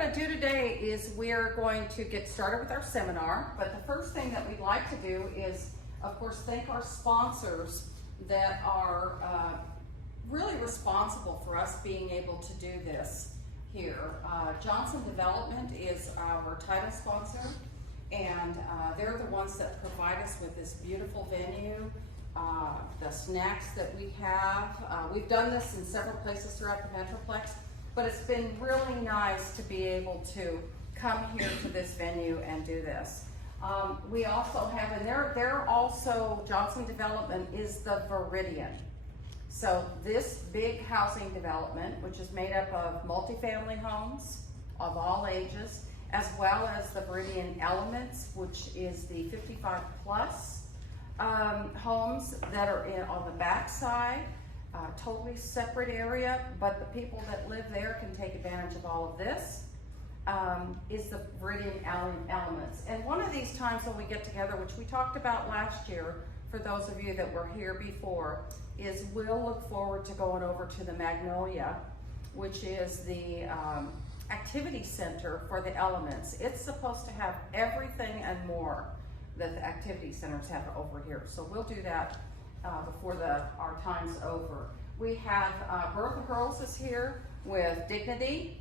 going to do today is we're going to get started with our seminar, but the first thing that we'd like to do is, of course, thank our sponsors that are really responsible for us being able to do this here. Johnson Development is our title sponsor, and they're the ones that provide us with this beautiful venue, the snacks that we have. We've done this in several places throughout the Metroplex, but it's been really nice to be able to come here to this venue and do this. We also have, and they're also, Johnson Development is the Viridian. So this big housing development, which is made up of multifamily homes of all ages, as well as the Viridian Elements, which is the 55 plus homes that are on the back side. Totally separate area, but the people that live there can take advantage of all of this, is the Viridian Elements. And one of these times when we get together, which we talked about last year, for those of you that were here before, is we'll look forward to going over to the Magnolia, which is the activity center for the Elements. It's supposed to have everything and more that the activity centers have over here. So we'll do that before our time's over. We have Bertha Hurls is here with Dignity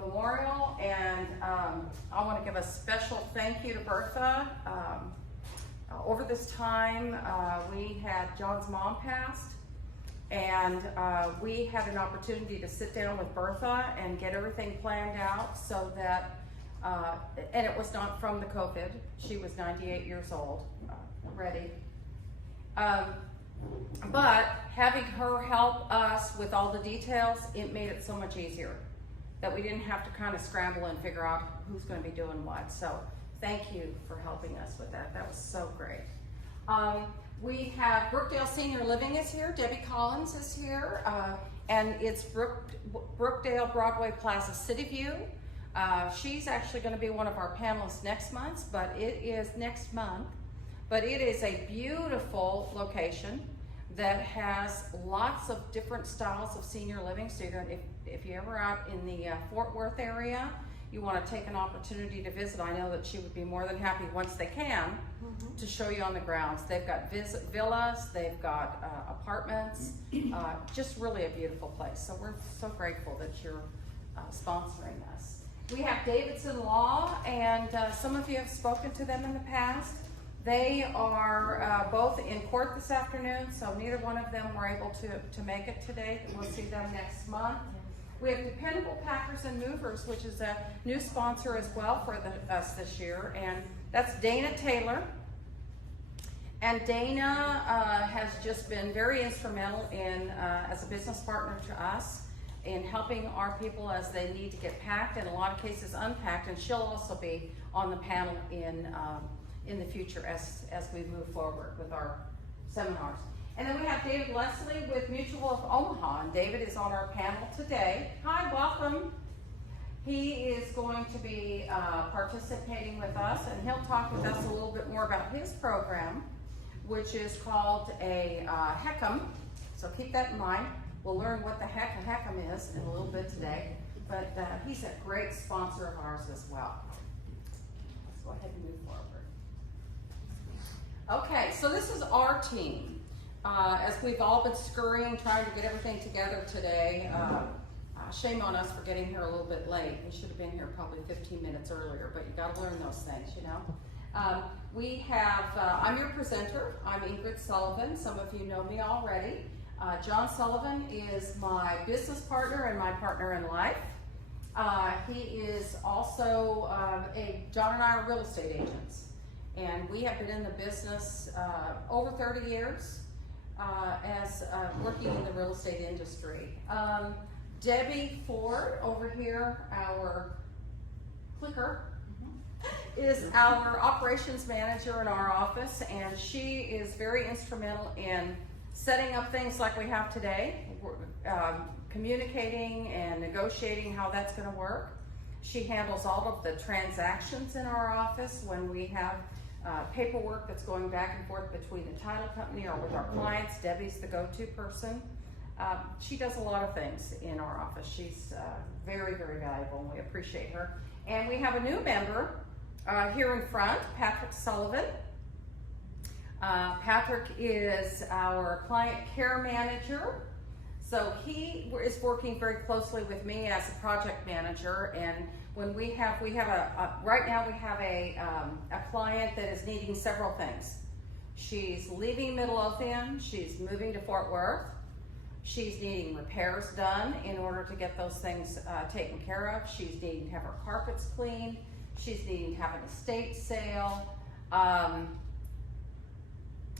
Memorial, and I want to give a special thank you to Bertha. Over this time, we had John's mom passed, and we had an opportunity to sit down with Bertha and get everything planned out so that, and it was not from the COVID. She was 98 years old, ready. But having her help us with all the details, it made it so much easier that we didn't have to kind of scramble and figure out who's going to be doing what. So thank you for helping us with that. That was so great. We have Brookdale Senior Living is here. Debbie Collins is here. And it's Brookdale Broadway Plaza City View. She's actually going to be one of our panelists next month, but it is a beautiful location that has lots of different styles of senior living. So if you're ever out in the Fort Worth area, you want to take an opportunity to visit, I know that she would be more than happy once they can to show you on the grounds. They've got villas, they've got apartments, just really a beautiful place. So we're so grateful that you're sponsoring us. We have Davidson Law, and some of you have spoken to them in the past. They are both in court this afternoon, so neither one of them were able to make it today. We'll see them next month. We have Dependable Packers and Movers, which is a new sponsor as well for us this year, and that's Dana Taylor. And Dana has just been very instrumental in, as a business partner to us, in helping our people as they need to get packed, in a lot of cases unpacked, and she'll also be on the panel in the future as we move forward with our seminars. And then we have David Leslie with Mutual of Omaha, and David is on our panel today. Hi, welcome. He is going to be participating with us, and he'll talk with us a little bit more about his program, which is called a HECM. So keep that in mind. We'll learn what the heck a HECM is in a little bit today, but he's a great sponsor of ours as well. Let's go ahead and move forward. Okay, so this is our team. As we've all been scurrying, trying to get everything together today, shame on us for getting here a little bit late. We should have been here probably 15 minutes earlier, but you gotta learn those things, you know. We have, I'm your presenter. I'm Ingrid Sullivan. Some of you know me already. John Sullivan is my business partner and my partner in life. He is also, John and I are real estate agents. And we have been in the business over 30 years as working in the real estate industry. Debbie Ford over here, our clicker, is our operations manager in our office, and she is very instrumental in setting up things like we have today, communicating and negotiating how that's going to work. She handles all of the transactions in our office when we have paperwork that's going back and forth between the title company or with our clients. Debbie's the go-to person. She does a lot of things in our office. She's very, very valuable, and we appreciate her. And we have a new member here in front, Patrick Sullivan. Patrick is our client care manager. So he is working very closely with me as a project manager, and when right now we have a client that is needing several things. She's leaving Midlothian, she's moving to Fort Worth, she's needing repairs done in order to get those things taken care of, she's needing to have her carpets cleaned, she's needing to have an estate sale,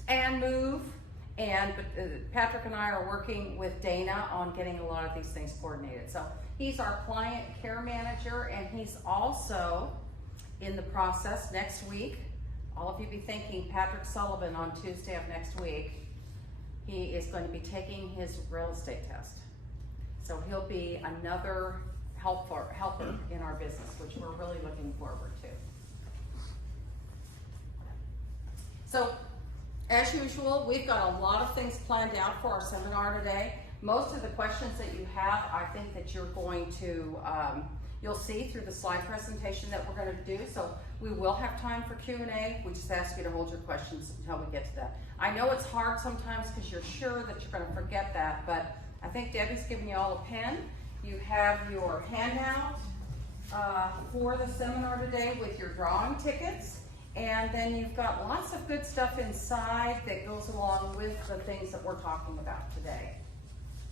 and move. And Patrick and I are working with Dana on getting a lot of these things coordinated. So he's our client care manager, and he's also in the process next week. All of you be thinking Patrick Sullivan on Tuesday of next week. He is going to be taking his real estate test. So he'll be another helper in our business, which we're really looking forward to. So, as usual, we've got a lot of things planned out for our seminar today. Most of the questions that you have, I think that you're going to, you'll see through the slide presentation that we're going to do. So we will have time for Q&A. We just ask you to hold your questions until we get to that. I know it's hard sometimes because you're sure that you're going to forget that, but I think Debbie's given you all a pen. You have your handout for the seminar today with your drawing tickets. And then you've got lots of good stuff inside that goes along with the things that we're talking about today.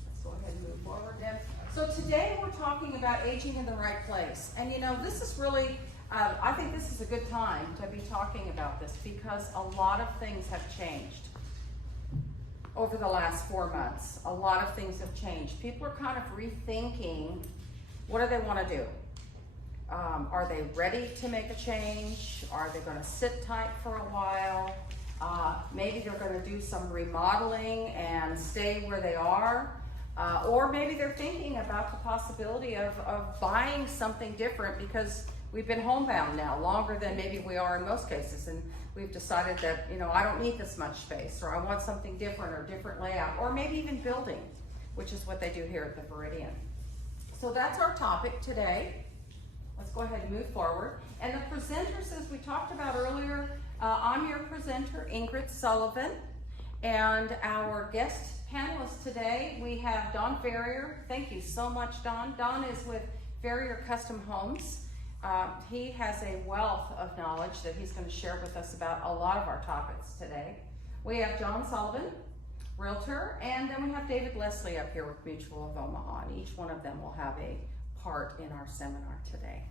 Let's go ahead and move forward, Deb. So today we're talking about aging in the right place. And you know, this is really, I think this is a good time to be talking about this because a lot of things have changed over the last 4 months. A lot of things have changed. People are kind of rethinking, what do they want to do? Are they ready to make a change? Are they going to sit tight for a while? Maybe they're going to do some remodeling and stay where they are. Or maybe they're thinking about the possibility of buying something different because we've been homebound now longer than maybe we are in most cases. And we've decided that, you know, I don't need this much space, or I want something different or different layout, or maybe even building, which is what they do here at the Viridian. So that's our topic today. Let's go ahead and move forward. And the presenters, as we talked about earlier, I'm your presenter, Ingrid Sullivan. And our guest panelists today, we have Don Ferrier. Thank you so much, Don. Don is with Ferrier Custom Homes. He has a wealth of knowledge that he's going to share with us about a lot of our topics today. We have John Sullivan, Realtor, and then we have David Leslie up here with Mutual of Omaha, and each one of them will have a part in our seminar today.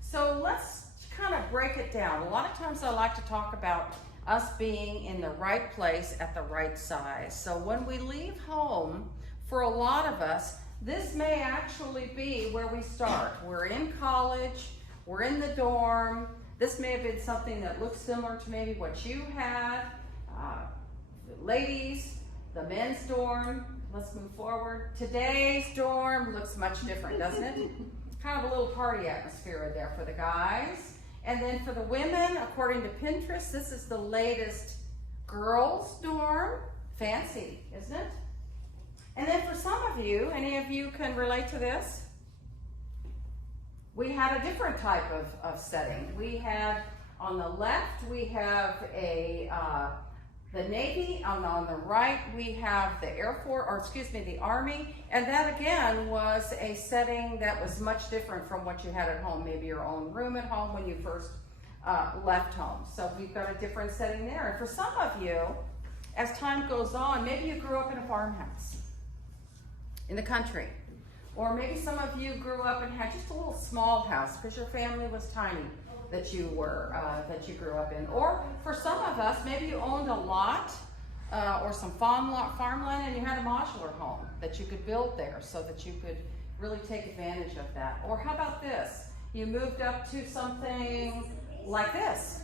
So let's kind of break it down. A lot of times I like to talk about us being in the right place at the right size. So when we leave home, for a lot of us, this may actually be where we start. We're in college, we're in the dorm. This may have been something that looks similar to maybe what you had. Ladies, the men's dorm. Let's move forward. Today's dorm looks much different, doesn't it? Kind of a little party atmosphere there for the guys. And then for the women, according to Pinterest, this is the latest girls' dorm. Fancy, isn't it? And then for some of you, any of you can relate to this? We had a different type of setting. We had, on the left, we have the Navy, on the right we have the Air Force, or excuse me, the Army, and that again was a setting that was much different from what you had at home, maybe your own room at home when you first left home. So we've got a different setting there. And for some of you, as time goes on, maybe you grew up in a farmhouse in the country, or maybe some of you grew up and had just a little small house because your family was tiny that you grew up in. Or for some of us, maybe you owned a lot or some farmland and you had a modular home that you could build there so that you could really take advantage of that. Or how about this? You moved up to something like this.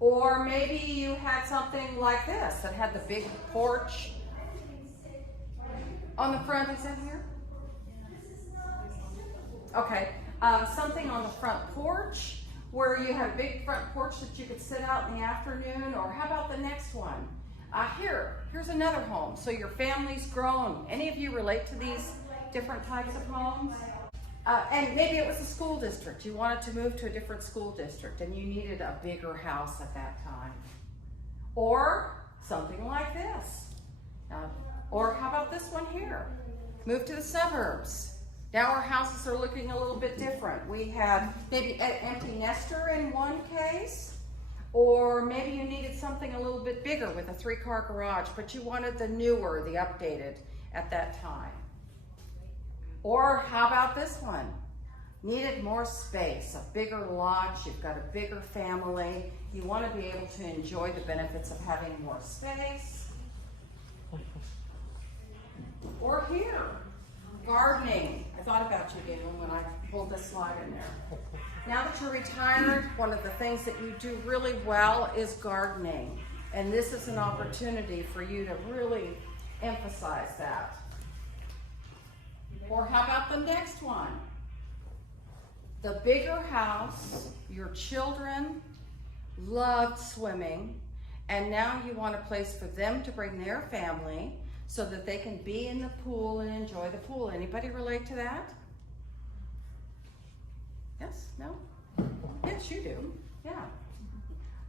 Or maybe you had something like this that had the big porch on the front. Is that here? Okay. Something on the front porch where you had a big front porch that you could sit out in the afternoon. Or how about the next one? Here's another home. So your family's grown. Any of you relate to these different types of homes? And maybe it was a school district. You wanted to move to a different school district and you needed a bigger house at that time. Or something like this. Or how about this one here? Move to the suburbs. Now our houses are looking a little bit different. We had maybe an empty nester in one case, or maybe you needed something a little bit bigger with a 3-car garage, but you wanted the newer, the updated at that time. Or how about this one? Needed more space, a bigger lot, you've got a bigger family, you want to be able to enjoy the benefits of having more space. Or here, gardening. I thought about you, Galen, when I pulled this slide in there. Now that you're retired, one of the things that you do really well is gardening. And this is an opportunity for you to really emphasize that. Or how about the next one? The bigger house, your children loved swimming, and now you want a place for them to bring their family so that they can be in the pool and enjoy the pool. Anybody relate to that? Yes? No? Yes, you do. Yeah.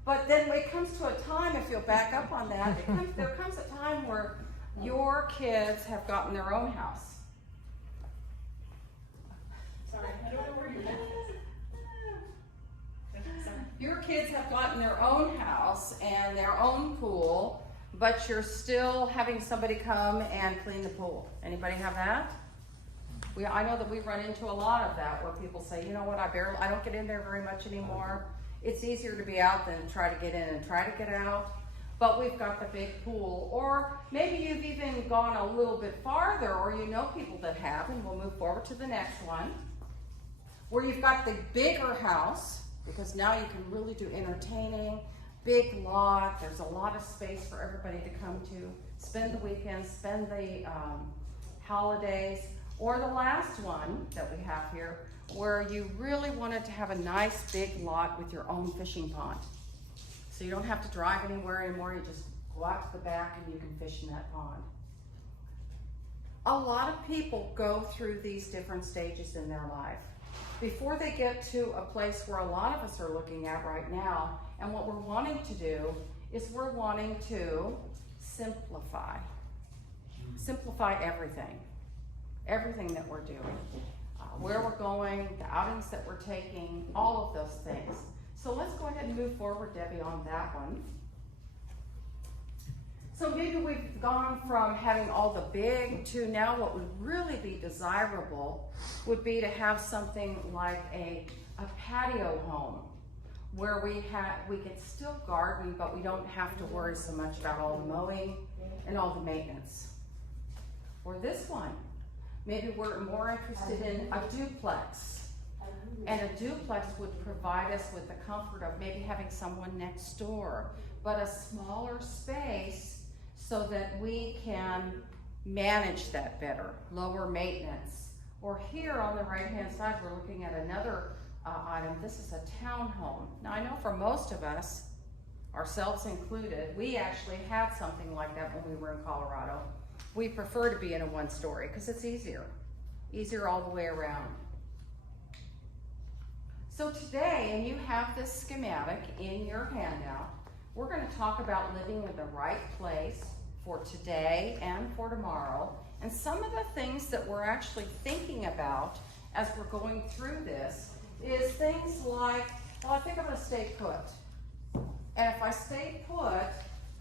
But then when it comes to a time, if you'll back up on that, there comes a time where your kids have gotten their own house. Sorry, I don't know where you're at. Your kids have gotten their own house and their own pool, but you're still having somebody come and clean the pool. Anybody have that? I know that we run into a lot of that where people say, you know what, I don't get in there very much anymore. It's easier to be out than try to get in and try to get out. But we've got the big pool. Or maybe you've even gone a little bit farther, or you know people that have, and we'll move forward to the next one, where you've got the bigger house, because now you can really do entertaining, big lot, there's a lot of space for everybody to come to, spend the weekends, spend the holidays. Or the last one that we have here, where you really wanted to have a nice big lot with your own fishing pond. So you don't have to drive anywhere anymore, you just go out to the back and you can fish in that pond. A lot of people go through these different stages in their life before they get to a place where a lot of us are looking at right now. And what we're wanting to do is we're wanting to simplify. Simplify everything. Everything that we're doing, where we're going, the outings that we're taking, all of those things. So let's go ahead and move forward, Debbie, on that one. So maybe we've gone from having all the big to now what would really be desirable would be to have something like a patio home where we can still garden, but we don't have to worry so much about all the mowing and all the maintenance. Or this one. Maybe we're more interested in a duplex. And a duplex would provide us with the comfort of maybe having someone next door, but a smaller space so that we can manage that better, lower maintenance. Or here on the right-hand side, we're looking at another item. This is a townhome. Now I know for most of us, ourselves included, we actually had something like that when we were in Colorado. We prefer to be in a one-story because it's easier all the way around. So today, and you have this schematic in your handout, we're going to talk about living in the right place for today and for tomorrow. And some of the things that we're actually thinking about as we're going through this is things like, well, I think I'm going to stay put. And if I stay put,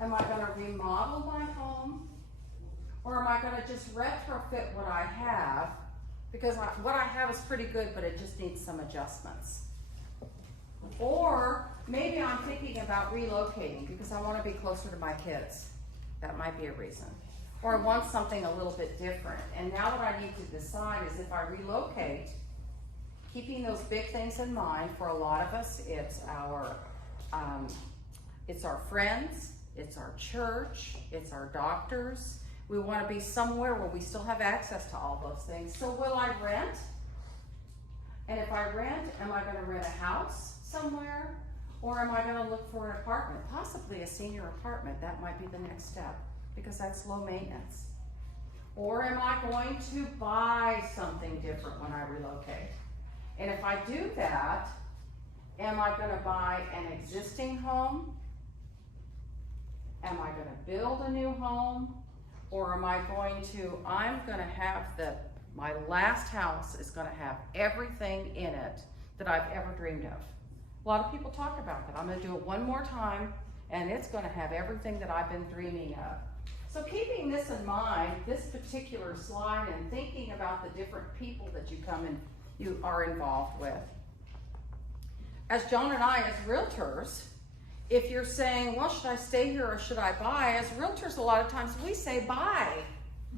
am I going to remodel my home? Or am I going to just retrofit what I have? Because what I have is pretty good, but it just needs some adjustments. Or maybe I'm thinking about relocating because I want to be closer to my kids. That might be a reason. Or I want something a little bit different. And now what I need to decide is if I relocate, keeping those big things in mind, for a lot of us, it's our friends, it's our church, it's our doctors. We want to be somewhere where we still have access to all those things. So will I rent? And if I rent, am I going to rent a house somewhere? Or am I gonna look for an apartment, possibly a senior apartment? That might be the next step, because that's low maintenance. Or am I going to buy something different when I relocate? And if I do that, am I gonna buy an existing home? Am I gonna build a new home? Or am I going to, I'm gonna have my last house is gonna have everything in it that I've ever dreamed of. A lot of people talk about that. I'm gonna do it one more time, and it's gonna have everything that I've been dreaming of. So keeping this in mind, this particular slide, and thinking about the different people that you are involved with. As Joan and I, as realtors, if you're saying, well, should I stay here or should I buy? As realtors, a lot of times we say buy,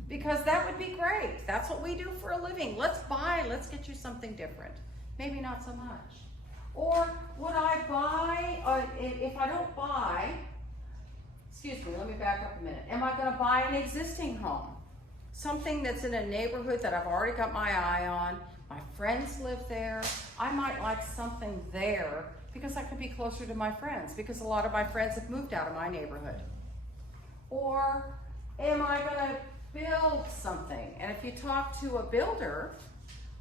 because that would be great. That's what we do for a living. Let's buy, let's get you something different. Maybe not so much. Or would I buy, if I don't buy, excuse me, let me back up a minute. Am I gonna buy an existing home? Something that's in a neighborhood that I've already got my eye on, my friends live there, I might like something there because I could be closer to my friends, because a lot of my friends have moved out of my neighborhood. Or am I gonna build something? And if you talk to a builder,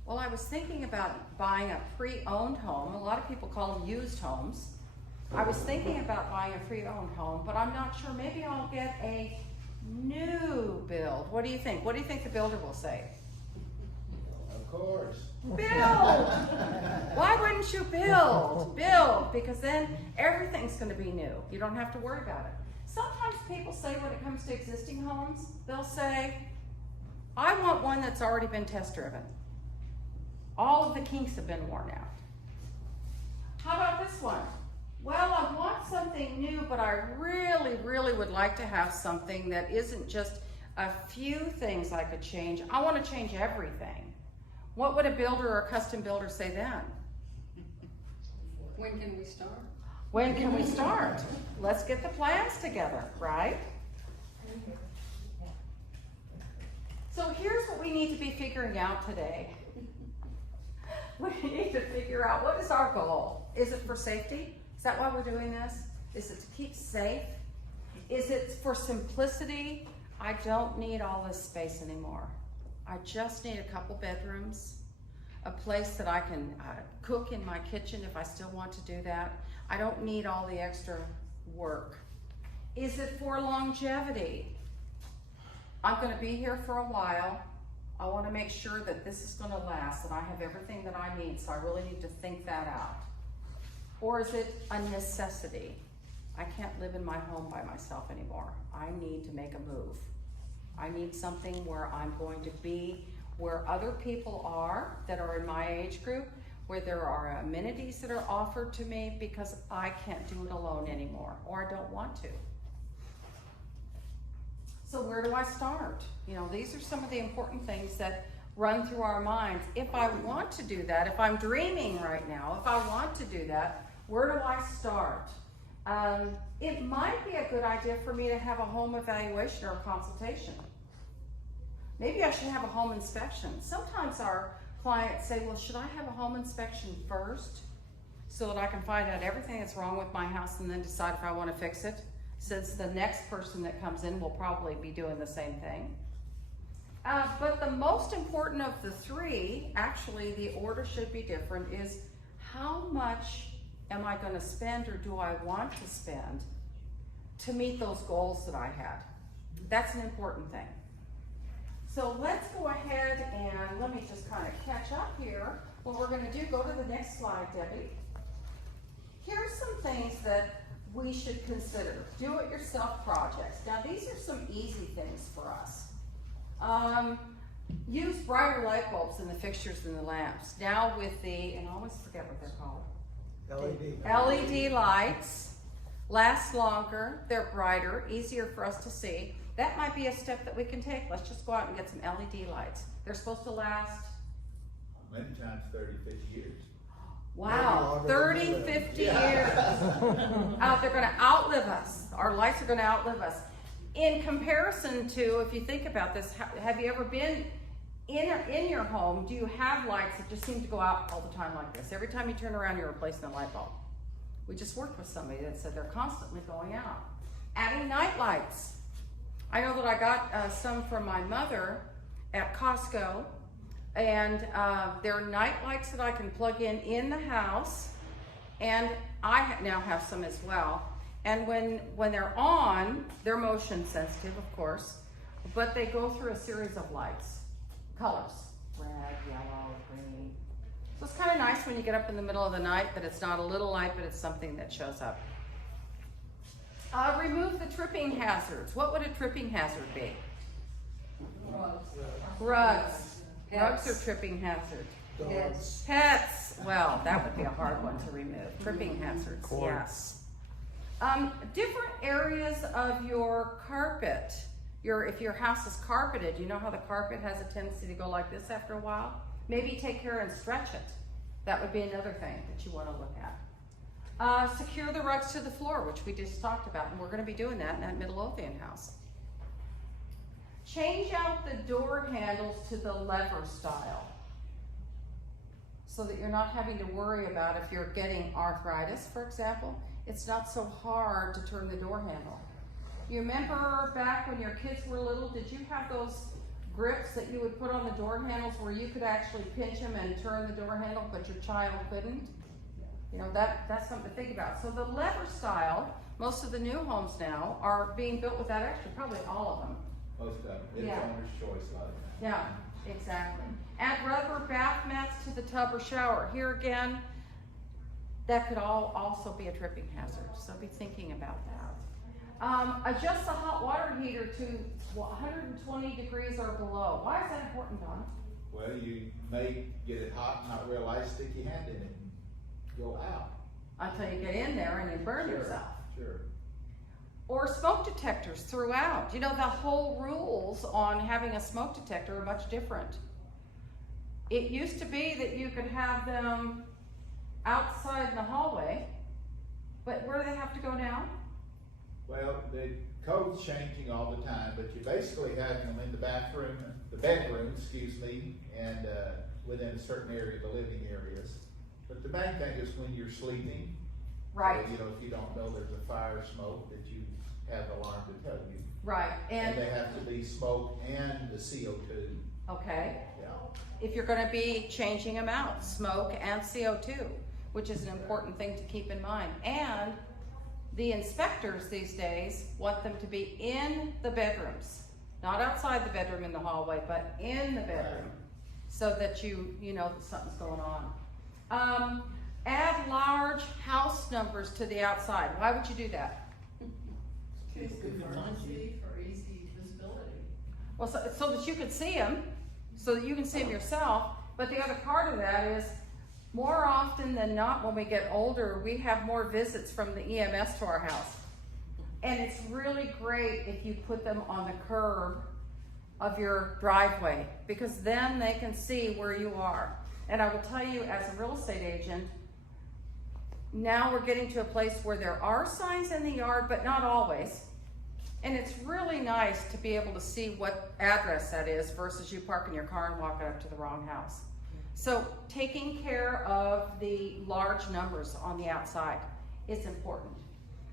well, I was thinking about buying a pre-owned home. A lot of people call them used homes. I was thinking about buying a pre-owned home, but I'm not sure. Maybe I'll get a new build. What do you think? What do you think the builder will say? Of course. Build! Why wouldn't you build? Build, because then everything's gonna be new. You don't have to worry about it. Sometimes people say when it comes to existing homes, they'll say, I want one that's already been test driven. All of the kinks have been worn out. How about this one? Well, I want something new, but I really, really would like to have something that isn't just a few things I could change. I want to change everything. What would a builder or a custom builder say then? When can we start? When can we start? Let's get the plans together, right? So here's what we need to be figuring out today. We need to figure out, what is our goal? Is it for safety? Is that why we're doing this? Is it to keep safe? Is it for simplicity? I don't need all this space anymore. I just need a couple bedrooms, a place that I can cook in my kitchen if I still want to do that. I don't need all the extra work. Is it for longevity? I'm gonna be here for a while. I wanna make sure that this is gonna last, that I have everything that I need, so I really need to think that out. Or is it a necessity? I can't live in my home by myself anymore. I need to make a move. I need something where I'm going to be where other people are that are in my age group, where there are amenities that are offered to me, because I can't do it alone anymore, or I don't want to. So where do I start? You know, these are some of the important things that run through our minds. If I want to do that, if I'm dreaming right now, if I want to do that, where do I start? It might be a good idea for me to have a home evaluation or a consultation. Maybe I should have a home inspection. Sometimes our clients say, well, should I have a home inspection first so that I can find out everything that's wrong with my house and then decide if I want to fix it? Since the next person that comes in will probably be doing the same thing. But the most important of the three, actually the order should be different, is how much am I going to spend, or do I want to spend, to meet those goals that I had? That's an important thing. So let's go ahead and let me just kind of catch up here. What we're going to do, go to the next slide, Debbie. Here's some things that we should consider. Do-it-yourself projects. Now these are some easy things for us. Use brighter light bulbs in the fixtures and the lamps. Now with the, and I always forget what they're called. LED lights last longer, they're brighter, easier for us to see. That might be a step that we can take. Let's just go out and get some LED lights. They're supposed to last Many times 30, 50 years. wow, 30, 50 years. They're gonna outlive us. Our lights are gonna outlive us. In comparison to, if you think about this, have you ever been in your home, do you have lights that just seem to go out all the time like this? Every time you turn around, you're replacing a light bulb. We just worked with somebody that said they're constantly going out. Adding night lights. I know that I got some from my mother at Costco, and there are night lights that I can plug in the house, and I now have some as well. And when they're on, they're motion sensitive, of course, but they go through a series of lights, colors, red, yellow, green. So it's kind of nice when you get up in the middle of the night that it's not a little light, but it's something that shows up. Remove the tripping hazards. What would a tripping hazard be? Rugs. Rugs are tripping hazards. Pets. Pets. Well, that would be a hard one to remove. Tripping hazards. Yes. Different areas of your carpet. If your house is carpeted, you know how the carpet has a tendency to go like this after a while? Maybe take care and stretch it. That would be another thing that you want to look at. Secure the rugs to the floor, which we just talked about, and we're going to be doing that in that Midlothian house. Change out the door handles to the lever style so that you're not having to worry about if you're getting arthritis, for example. It's not so hard to turn the door handle. You remember back when your kids were little, did you have those grips that you would put on the door handles where you could actually pinch them and turn the door handle, but your child couldn't? You know, that's something to think about. So the lever style, most of the new homes now are being built with that extra, probably all of them. Most of them, it's Yeah. owner's choice, a lot of them. Yeah, exactly. Add rubber bath mats to the tub or shower. Here again, that could also be a tripping hazard, so be thinking about that. Adjust the hot water heater to 120 degrees or below. Why is that important, Don? Well, you may get it hot and not realize, stick your hand in it and go out. Until you get in there and you burn yourself. Sure. Or smoke detectors throughout. You know, the whole rules on having a smoke detector are much different. It used to be that you could have them outside in the hallway, but where do they have to go now? Well, the code's changing all the time, but you basically have them in the bedroom, and within a certain area of the living areas. But the main thing is when you're sleeping. Right. So, you know, if you don't know there's a fire smoke, that you have the alarm to tell you. Right. And they have to be smoke and the CO2. Okay. Yeah. If you're going to be changing them out, smoke and CO2, which is an important thing to keep in mind. And the inspectors these days want them to be in the bedrooms, not outside the bedroom in the hallway, but in the bedroom, so that you know that something's going on. Add large house numbers to the outside. Why would you do that? It's good for easy visibility. Well, so that you could see them, so that you can see them yourself. But the other part of that is, more often than not, when we get older, we have more visits from the EMS to our house. And it's really great if you put them on the curb of your driveway, because then they can see where you are. And I will tell you, as a real estate agent, now we're getting to a place where there are signs in the yard, but not always. And it's really nice to be able to see what address that is versus you parking your car and walking up to the wrong house. So taking care of the large numbers on the outside is important.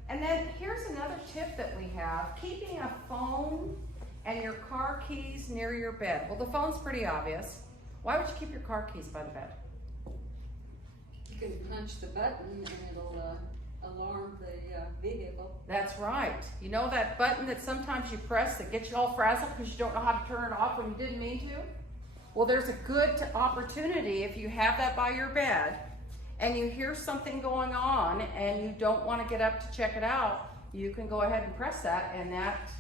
And then here's another tip that we have: keeping a phone and your car keys near your bed. Well, the phone's pretty obvious. Why would you keep your car keys by the bed? You can punch the button and it'll alarm the vehicle. That's right. You know that button that sometimes you press that gets you all frazzled because you don't know how to turn it off when you didn't mean to? Well, there's a good opportunity if you have that by your bed and you hear something going on and you don't want to get up to check it out, you can go ahead and press that, and that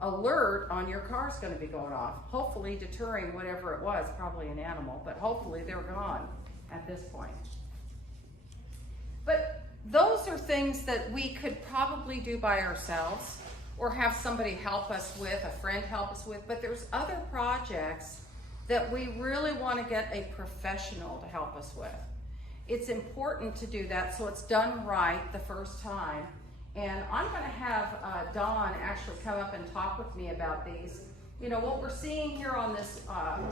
alert on your car is going to be going off, hopefully deterring whatever it was, probably an animal, but hopefully they're gone at this point. But those are things that we could probably do by ourselves or have somebody help us with, a friend help us with, but there's other projects that we really want to get a professional to help us with. It's important to do that so it's done right the first time. And I'm going to have Dawn actually come up and talk with me about these. You know, what we're seeing here on this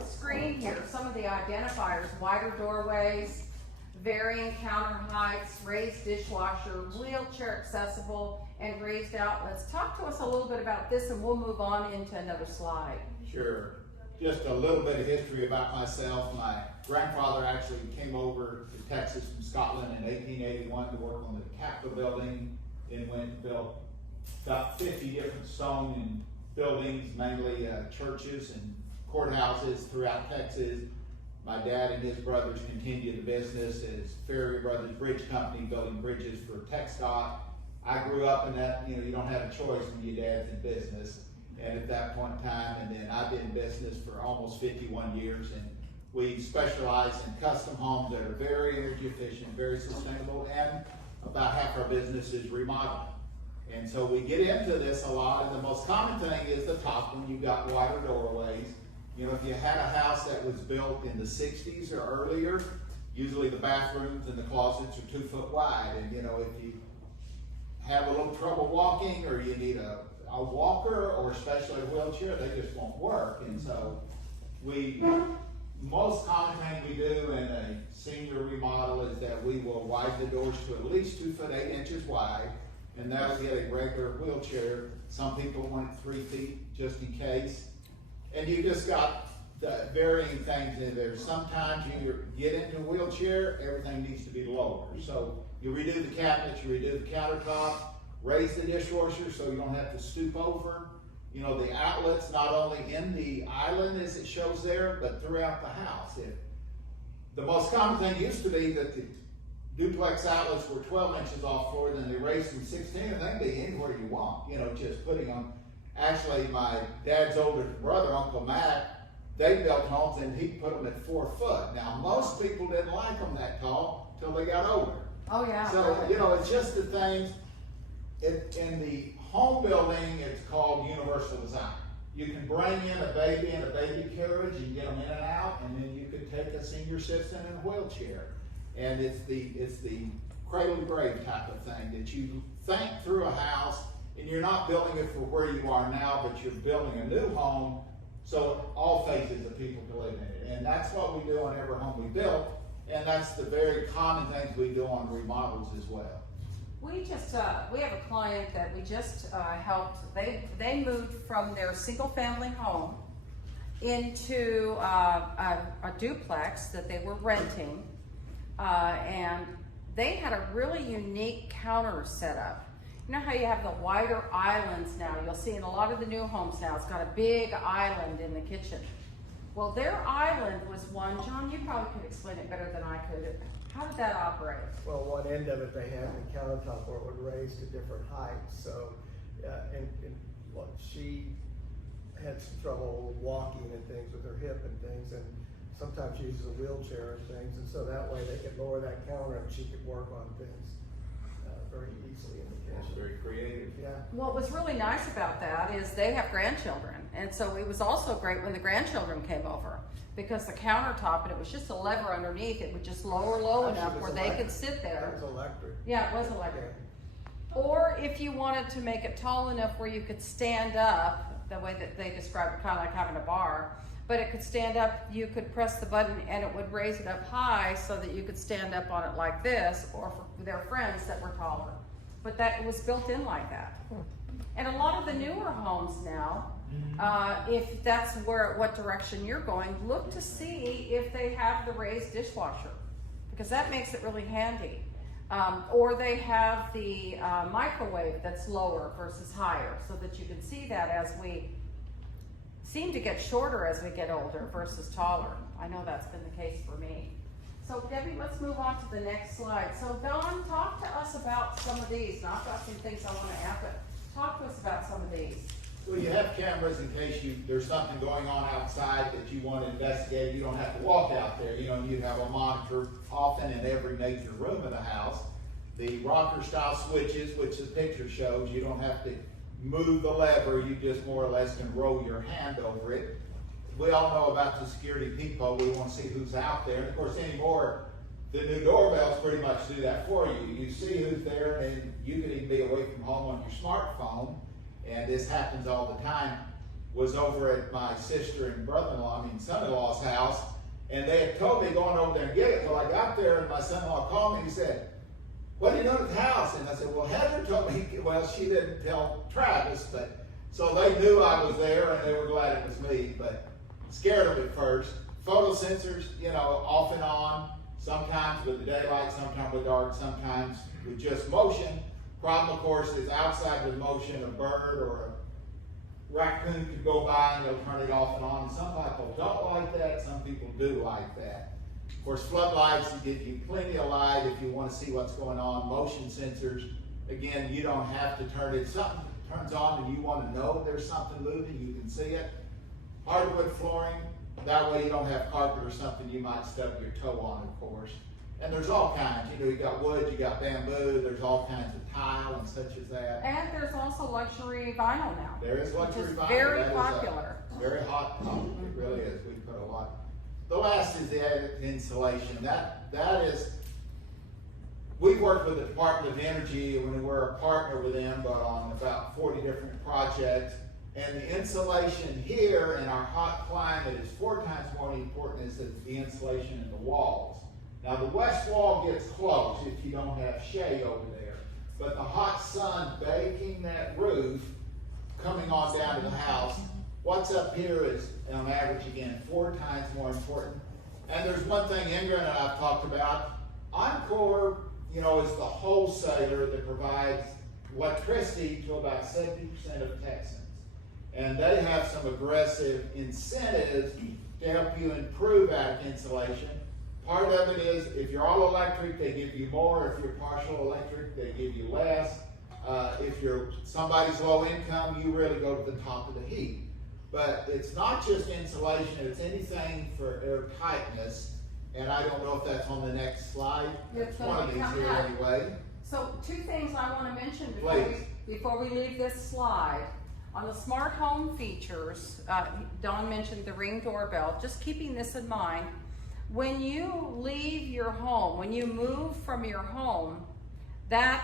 screen here, some of the identifiers: wider doorways, varying counter heights, raised dishwasher, wheelchair accessible, and raised outlets. Talk to us a little bit about this and we'll move on into another slide. Sure. Just a little bit of history about myself. My grandfather actually came over to Texas from Scotland in 1881 to work on the Capitol building. Then went and built about 50 different stone buildings, mainly churches and courthouses throughout Texas. My dad and his brothers continued the business as Ferrier Brothers Bridge Company, building bridges for TxDOT. I grew up in that, you don't have a choice when your dad's in business. And at that point in time, and then I've been in business for almost 51 years, and we specialize in custom homes that are very energy efficient, very sustainable, and about half our business is remodeling. And so we get into this a lot, and the most common thing is the top one. You've got wider doorways. If you had a house that was built in the 60s or earlier, usually the bathrooms and the closets are 2 foot wide. And if you have a little trouble walking, or you need a walker, or especially a wheelchair, they just won't work. And so most common thing we do in a senior remodel is that we will widen the doors to at least 2 foot 8 inches wide, and that'll get a regular wheelchair. Some people want 3 feet just in case. And you just got the varying things in there. Sometimes you get into a wheelchair, everything needs to be lower. So you redo the cabinets, you redo the countertop, raise the dishwasher so you don't have to stoop over. The outlets, not only in the island as it shows there, but throughout the house. The most common thing used to be that the duplex outlets were 12 inches off floor, then they raised them 16, and they can be anywhere you want, just putting them. Actually, my dad's older brother, Uncle Matt, they built homes and he put them at 4 foot. Now, most people didn't like them that tall until they got older. Oh yeah. So, it's just the things. In the home building, it's called universal design. You can bring in a baby carriage and get them in and out, and then you could take a senior citizen in a wheelchair. And it's the cradle to grave type of thing that you think through a house, and you're not building it for where you are now, but you're building a new home so all phases of people can live in it. And that's what we do on every home we build, and that's the very common things we do on remodels as well. We have a client that we just helped. They moved from their single family home into a duplex that they were renting, and they had a really unique counter setup. You know how you have the wider islands now? You'll see in a lot of the new homes now, it's got a big island in the kitchen. Well, their island was one, John, you probably could explain it better than I could. How did that operate? Well, one end of it, they had the countertop where it would raise to different heights. So, she had some trouble walking and things with her hip and things, and sometimes she uses a wheelchair and things. And so that way they could lower that counter and she could work on things very easily in the That's kitchen. very creative. Yeah. What was really nice about that is they have grandchildren, and so it was also great when the grandchildren came over, because the countertop, and it was just a lever underneath, it would just lower low Actually, enough it was where they electric. could sit there. It was electric. Yeah, it was electric. Yeah. Or if you wanted to make it tall enough where you could stand up, the way that they described it, kind of like having a bar, but it could stand up, you could press the button and it would raise it up high so that you could stand up on it like this, or for their friends that were taller. But that was built in like that. And a lot of the newer homes now, if that's what direction you're going, look to see if they have the raised dishwasher, because that makes it really handy. Or they have the microwave that's lower versus higher, so that you can see that as we seem to get shorter as we get older versus taller. I know that's been the case for me. So Debbie, let's move on to the next slide. So Don, talk to us about some of these. Now I've got some things I want to add, but talk to us about some of these. Well, you have cameras in case there's something going on outside that you want to investigate. You don't have to walk out there. You have a monitor often in every major room of the house. The rocker style switches, which the picture shows, you don't have to move the lever. You just more or less can roll your hand over it. We all know about the security peephole. We want to see who's out there. And of course, anymore, the new doorbells pretty much do that for you. You see who's there, and you can even be away from home on your smartphone. And this happens all the time. Was over at my sister and son-in-law's house, And they had told me going over there and get it. Well, I got there and my son-in-law called me and he said, "What are you doing at the house?" And I said, "Well, Heather told me," well, she didn't tell Travis, but so they knew I was there and they were glad it was me, but scared them at first. Photo sensors, you know, off and on, sometimes with the daylight, sometimes with dark, sometimes with just motion. Problem, of course, is outside with motion, a bird or a raccoon could go by and they'll turn it off and on. Some people don't like that, some people do like that. Of course, floodlights give you plenty of light if you want to see what's going on. Motion sensors, again, you don't have to turn it. Something turns on and you want to know there's something moving, you can see it. Hardwood flooring, that way you don't have carpet or something you might stub your toe on, of course. And there's all kinds, you know, you got wood, you got bamboo, there's all kinds of tile and such as that. And there's also luxury vinyl now. There is luxury which is vinyl. very That is a popular. very hot topic, it really is. We put a lot. The last is the insulation. That is, we've worked with the Department of Energy when we were a partner with them, but on about 40 different projects. And the insulation here in our hot climate is 4 times more important than the insulation in the walls. Now the west wall gets close if you don't have shade over there, but the hot sun baking that roof coming on down to the house, what's up here is on average again 4 times more important. And there's one thing Ingrid and I've talked about. Encore, you know, is the wholesaler that provides electricity to about 70% of Texans. And they have some aggressive incentives to help you improve attic insulation. Part of it is if you're all electric, they give you more. If you're partial electric, they give you less. If you're somebody's low income, you really go to the top of the heap. But it's not just insulation, it's anything for air tightness. And I don't know if that's on the next slide. It's One of these coming here up. anyway. So 2 things I want to mention Please. before we leave this slide. On the smart home features, Dawn mentioned the Ring doorbell. Just keeping this in mind, when you leave your home, when you move from your home, that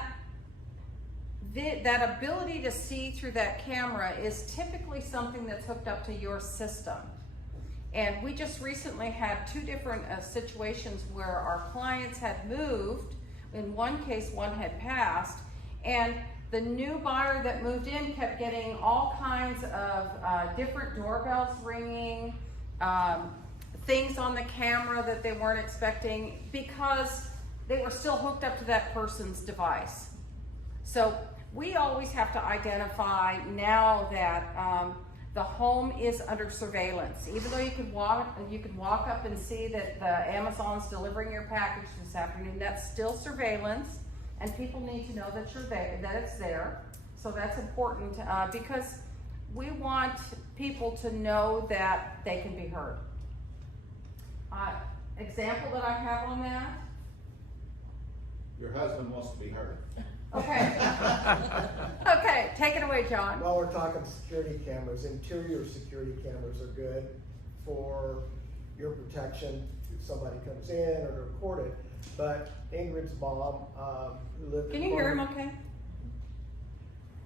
ability to see through that camera is typically something that's hooked up to your system. And we just recently had 2 different situations where our clients had moved. In one case, one had passed, and the new buyer that moved in kept getting all kinds of different doorbells ringing, things on the camera that they weren't expecting because they were still hooked up to that person's device. So we always have to identify now that the home is under surveillance. Even though you can walk up and see that the Amazon's delivering your package this afternoon, that's still surveillance. And people need to know that you're there, that it's there. So that's important because we want people to know that they can be heard. Example that I have on that. Your husband wants to be heard. Okay. Okay, take it away, John. While we're talking security cameras, interior security cameras are good for your protection if somebody comes in or to record it. But Ingrid's mom, who lived Can in you hear him okay?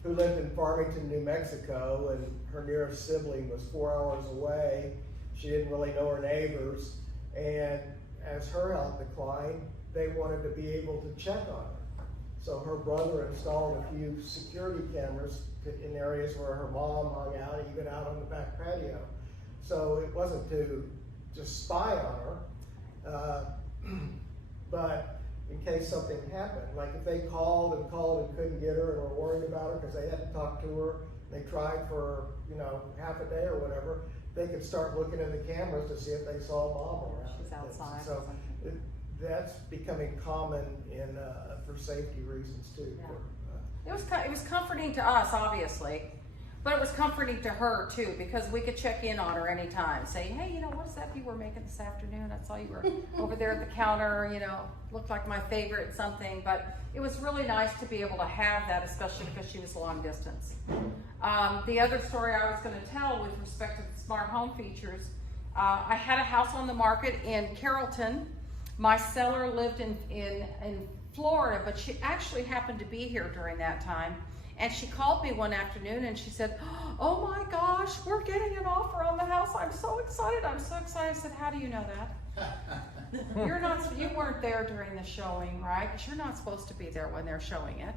who lived in Farmington, New Mexico, and her nearest sibling was 4 hours away. She didn't really know her neighbors, and as her health declined, they wanted to be able to check on her. So her brother installed a few security cameras in areas where her mom hung out, even out on the back patio. So it wasn't to just spy on her, but in case something happened, like if they called and couldn't get her and were worried about her because they hadn't talked to her, they tried for, half a day or whatever, they could start looking in the cameras to see if they saw mom around. She's outside or So something. that's becoming common for safety reasons too. Yeah. It was comforting to us, obviously, but it was comforting to her too, because we could check in on her anytime, say, hey, what's that you were making this afternoon? I saw you were over there at the counter, looked like my favorite something, but it was really nice to be able to have that, especially because she was long distance. The other story I was going to tell with respect to the smart home features, I had a house on the market in Carrollton. My seller lived in Florida, but she actually happened to be here during that time. And she called me one afternoon and she said, oh my gosh, we're getting an offer on on the house. I'm so excited. I'm so excited. I said, how do you know that? You weren't there during the showing, right? Because you're not supposed to be there when they're showing it.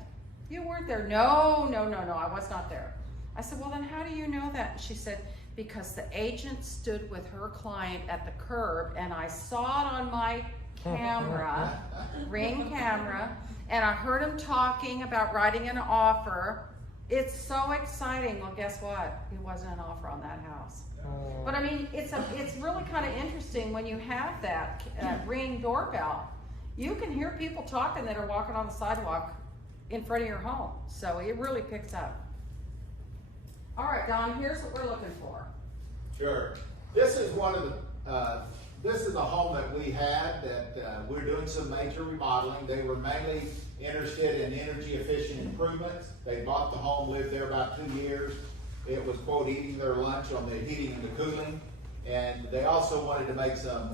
You weren't there. No, I was not there. I said, well, then how do you know that? And she said, because the agent stood with her client at the curb and I saw it on my camera, Ring camera, and I heard him talking about writing an offer. It's so exciting. Well, guess what? It wasn't an offer on that house. But I mean, it's really kind of interesting when you have that Ring doorbell. You can hear people talking that are walking on the sidewalk in front of your home. So it really picks up. All right, Don, here's what we're looking for. Sure. This is one of the, this is a home that we had that we're doing some major remodeling. They were mainly interested in energy efficient improvements. They bought the home, lived there about 2 years. It was, quote, eating their lunch on the heating and the cooling. And they also wanted to make some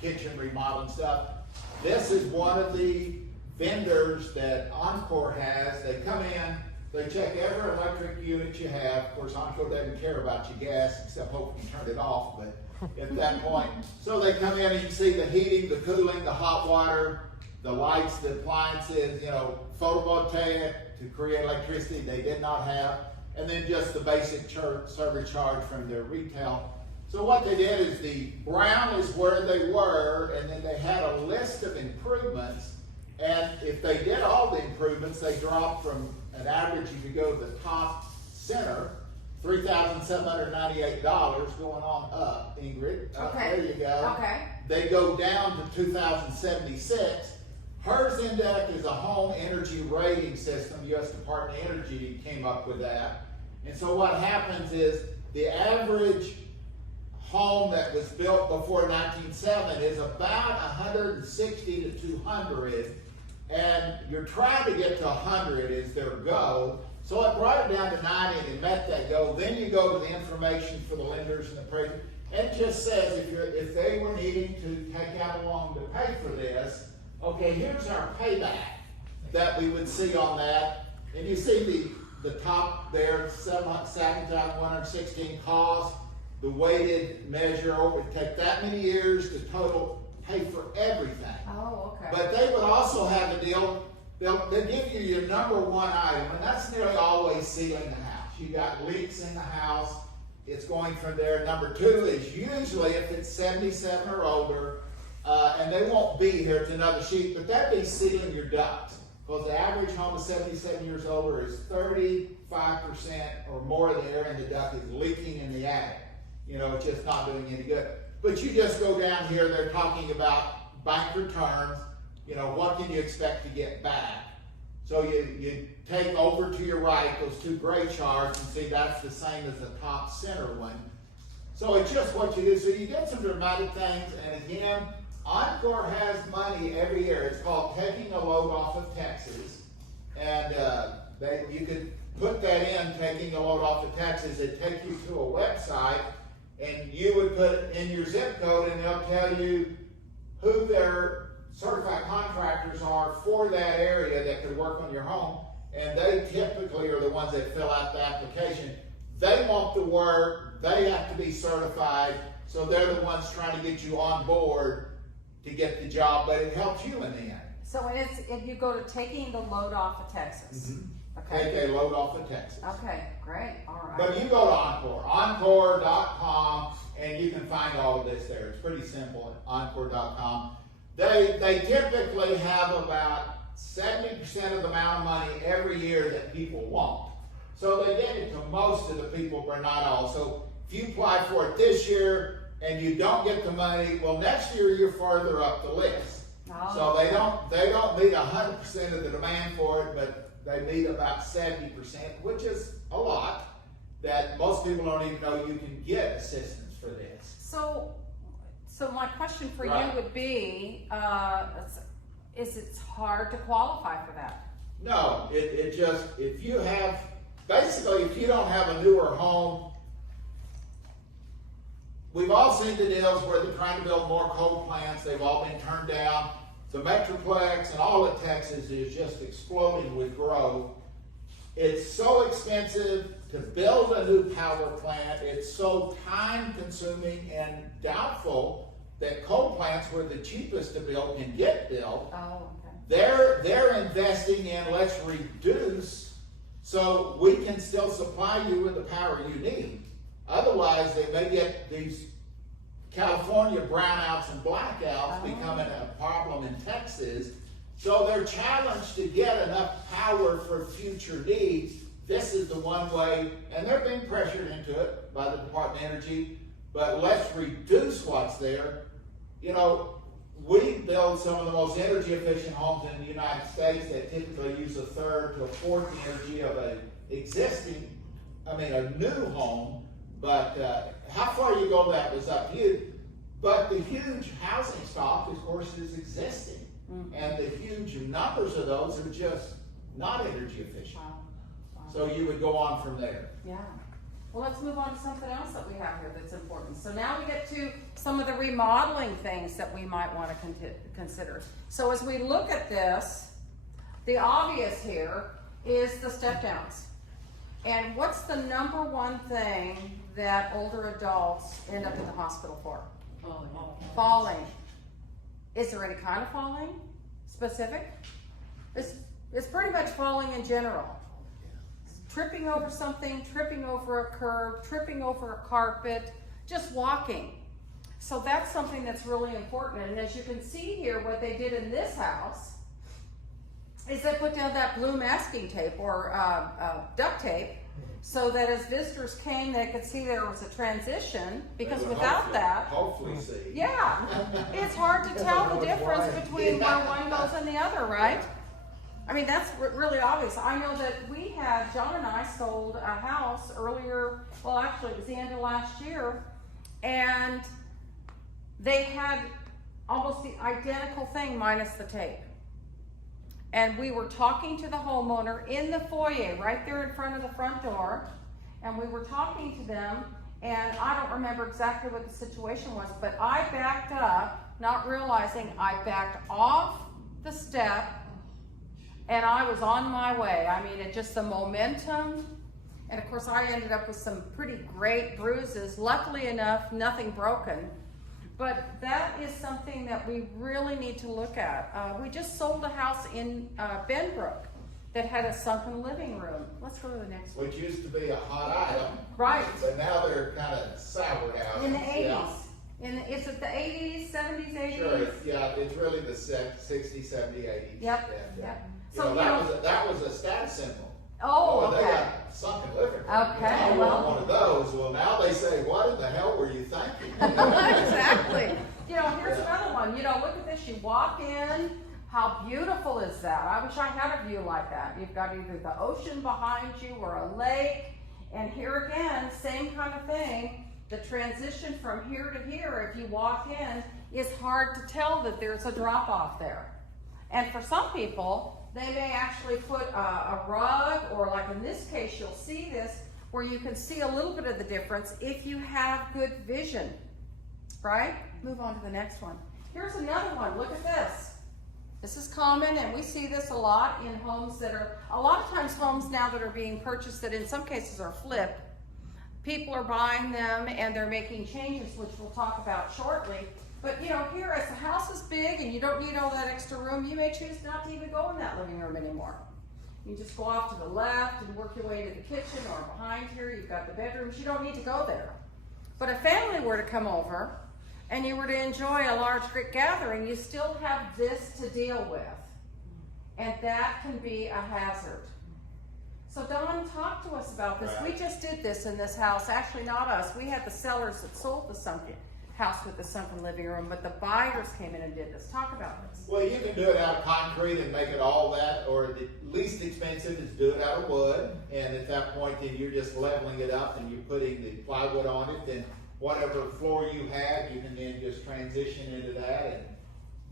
kitchen remodeling stuff. This is one of the vendors that Encore has. They come in, they check every electric unit you have. Of course, Encore doesn't care about your gas, except hope you turn it off, but at that point. So they come in and you can see the heating, the cooling, the hot water, the lights, the appliances, you know, photovoltaic to create electricity they did not have. And then just the basic service charge from their retail. So what they did is the brown is where they were, and then they had a list of improvements. And if they did all the improvements, they dropped from an average, if you go to the top center, $3,798 going on up, Ingrid. Okay. There you go. Okay. They go down to $2,076. HERS Index is a home energy rating system. U.S. Department of Energy came up with that. And so what happens is the average home that was built before 1907 is about 160 to 200. And you're trying to get to 100 is their goal. So it brought it down to 90 and it met that goal. Then you go to the information for the lenders and the appraisers. It just says if they were needing to take out a loan to pay for this, okay, here's our payback that we would see on that. And you see the top there, 7,116 cost, the weighted measure, it would take that many years to total pay for everything. Oh, okay. But they would also have a deal, they'll give you your number one item, and that's nearly always sealing the house. You got leaks in the house, it's going from there. Number two is usually if it's 77 or older, and they won't be here, it's another sheet, but that'd be sealing your ducts. Because the average home of 77 years older is 35% or more of the air in the duct is leaking in the attic. You know, it's just not doing any good. But you just go down here, they're talking about bank returns. You know, what can you expect to get back? So you take over to your right, those two gray charts, and see that's the same as the top center one. So it's just what you do. So you get some dramatic things, and again, Encore has money every year. It's called Taking a Load Off of Texas. And you could put that in, Taking a Load Off of Texas. It'd take you to a website, and you would put in your zip code, and they'll tell you who their certified contractors are for that area that could work on your home. And they typically are the ones that fill out the application. They want the work. They have to be certified. So they're the ones trying to get you on board to get the job, but it helps you in the end. So if you go to Taking the Load Off of Texas. Mm-hmm. Okay. Take a load off of Texas. Okay, great, all right. But you go to Encore, Encore.com, and you can find all of this there. It's pretty simple, Encore.com. They typically have about 70% of the amount of money every year that people want. So they get it to most of the people, but not all. So if you apply for it this year and you don't get the money, well, next year you're further up the list. Oh. So they don't meet 100% of the demand for it, but they meet about 70%, which is a lot, that most people don't even know you can get assistance for this. So my question for Right. you would be, is it hard to qualify for that? No, it just, if you don't have a newer home, we've all seen the deals where they're trying to build more coal plants, they've all been turned down. The Metroplex and all of Texas is just exploding with growth. it's so expensive to build a new power plant. It's so time consuming and doubtful that coal plants were the cheapest to build can get built. Oh, okay. They're investing in, let's reduce so we can still supply you with the power you need. Otherwise, they may get these California brownouts and blackouts becoming a problem in Texas. So they're challenged to get enough power for future needs. This is the one way, and they're being pressured into it by the Department of Energy, but let's reduce what's there. You know, we build some of the most energy efficient homes in the United States that typically use a third to a fourth the energy of a new home. But how far you go that was up to you. But the huge housing stock, of course, is existing. And the huge numbers of those are just not energy efficient. Wow. So you would go on from there. Yeah. Well, let's move on to something else that we have here that's important. So now we get to some of the remodeling things that we might want to consider. So as we look at this, the obvious here is the step downs. And what's the number one thing that older adults end up in the hospital for? Falling. Is there any kind of falling specific? It's pretty much falling in general. Tripping over something, tripping over a curb, tripping over a carpet, just walking. So that's something that's really important. And as you can see here, what they did in this house is they put down that blue masking tape or duct tape so that as visitors came, they could see there was a transition, because without that, hopefully see. yeah, it's hard to tell the difference between where one goes and the other, right? I mean, that's really obvious. I know that John and I sold a house earlier, well, actually it was the end of last year, and they had almost the identical thing minus the tape. And we were talking to the homeowner in the foyer, right there in front of the front door, and we were talking to them, and I don't remember exactly what the situation was, but I backed up, not realizing I backed off the step, and I was on my way. I mean, the momentum, and of course I ended up with some pretty great bruises. Luckily enough, nothing broken. But that is something that we really need to look at. We just sold a house in Benbrook that had a sunken living room. Let's go to the next one. Which used to be a hot item. Right. But now they're kind of soured out. In the 80s. Yeah. Is it the 80s, 70s, 80s? Sure, it's really the 60s, 70s, 80s. Yep, And, yep. You know, that was a status symbol. Oh, They okay. got sunken living room. Okay, I well. want one of those. Well, now they say, what in the hell were you thinking? Exactly. Here's another one. Look at this. You walk in. How beautiful is that? I wish I had a view like that. You've got either the ocean behind you or a lake. And here again, same kind of thing. The transition from here to here, if you walk in, is hard to tell that there's a drop off there. And for some people, they may actually put a rug, or like in this case, you'll see this, where you can see a little bit of the difference if you have good vision, right? Move on to the next one. Here's another one. Look at this. This is common, and we see this a lot in homes that are, a lot of times homes now that are being purchased that in some cases are flipped. People are buying them and they're making changes, which we'll talk about shortly. But here, as the house is big and you don't need all that extra room, you may choose not to even go in that living room anymore. You just go off to the left and work your way to the kitchen, or behind here, you've got the bedrooms. You don't need to go there. But if family were to come over and you were to enjoy a large group gathering, you still have this to deal with. And that can be a hazard. So Don, talk to us about this. Right. We just did this in this house. Actually, not us. We had the sellers that sold the sunken house with the sunken living room, but the buyers came in and did this. Talk about this. Well, you can do it out of concrete and make it all that, or the least expensive is do it out of wood. And at that point, then you're just leveling it up and you're putting the plywood on it. Then whatever floor you have, you can then just transition into that. And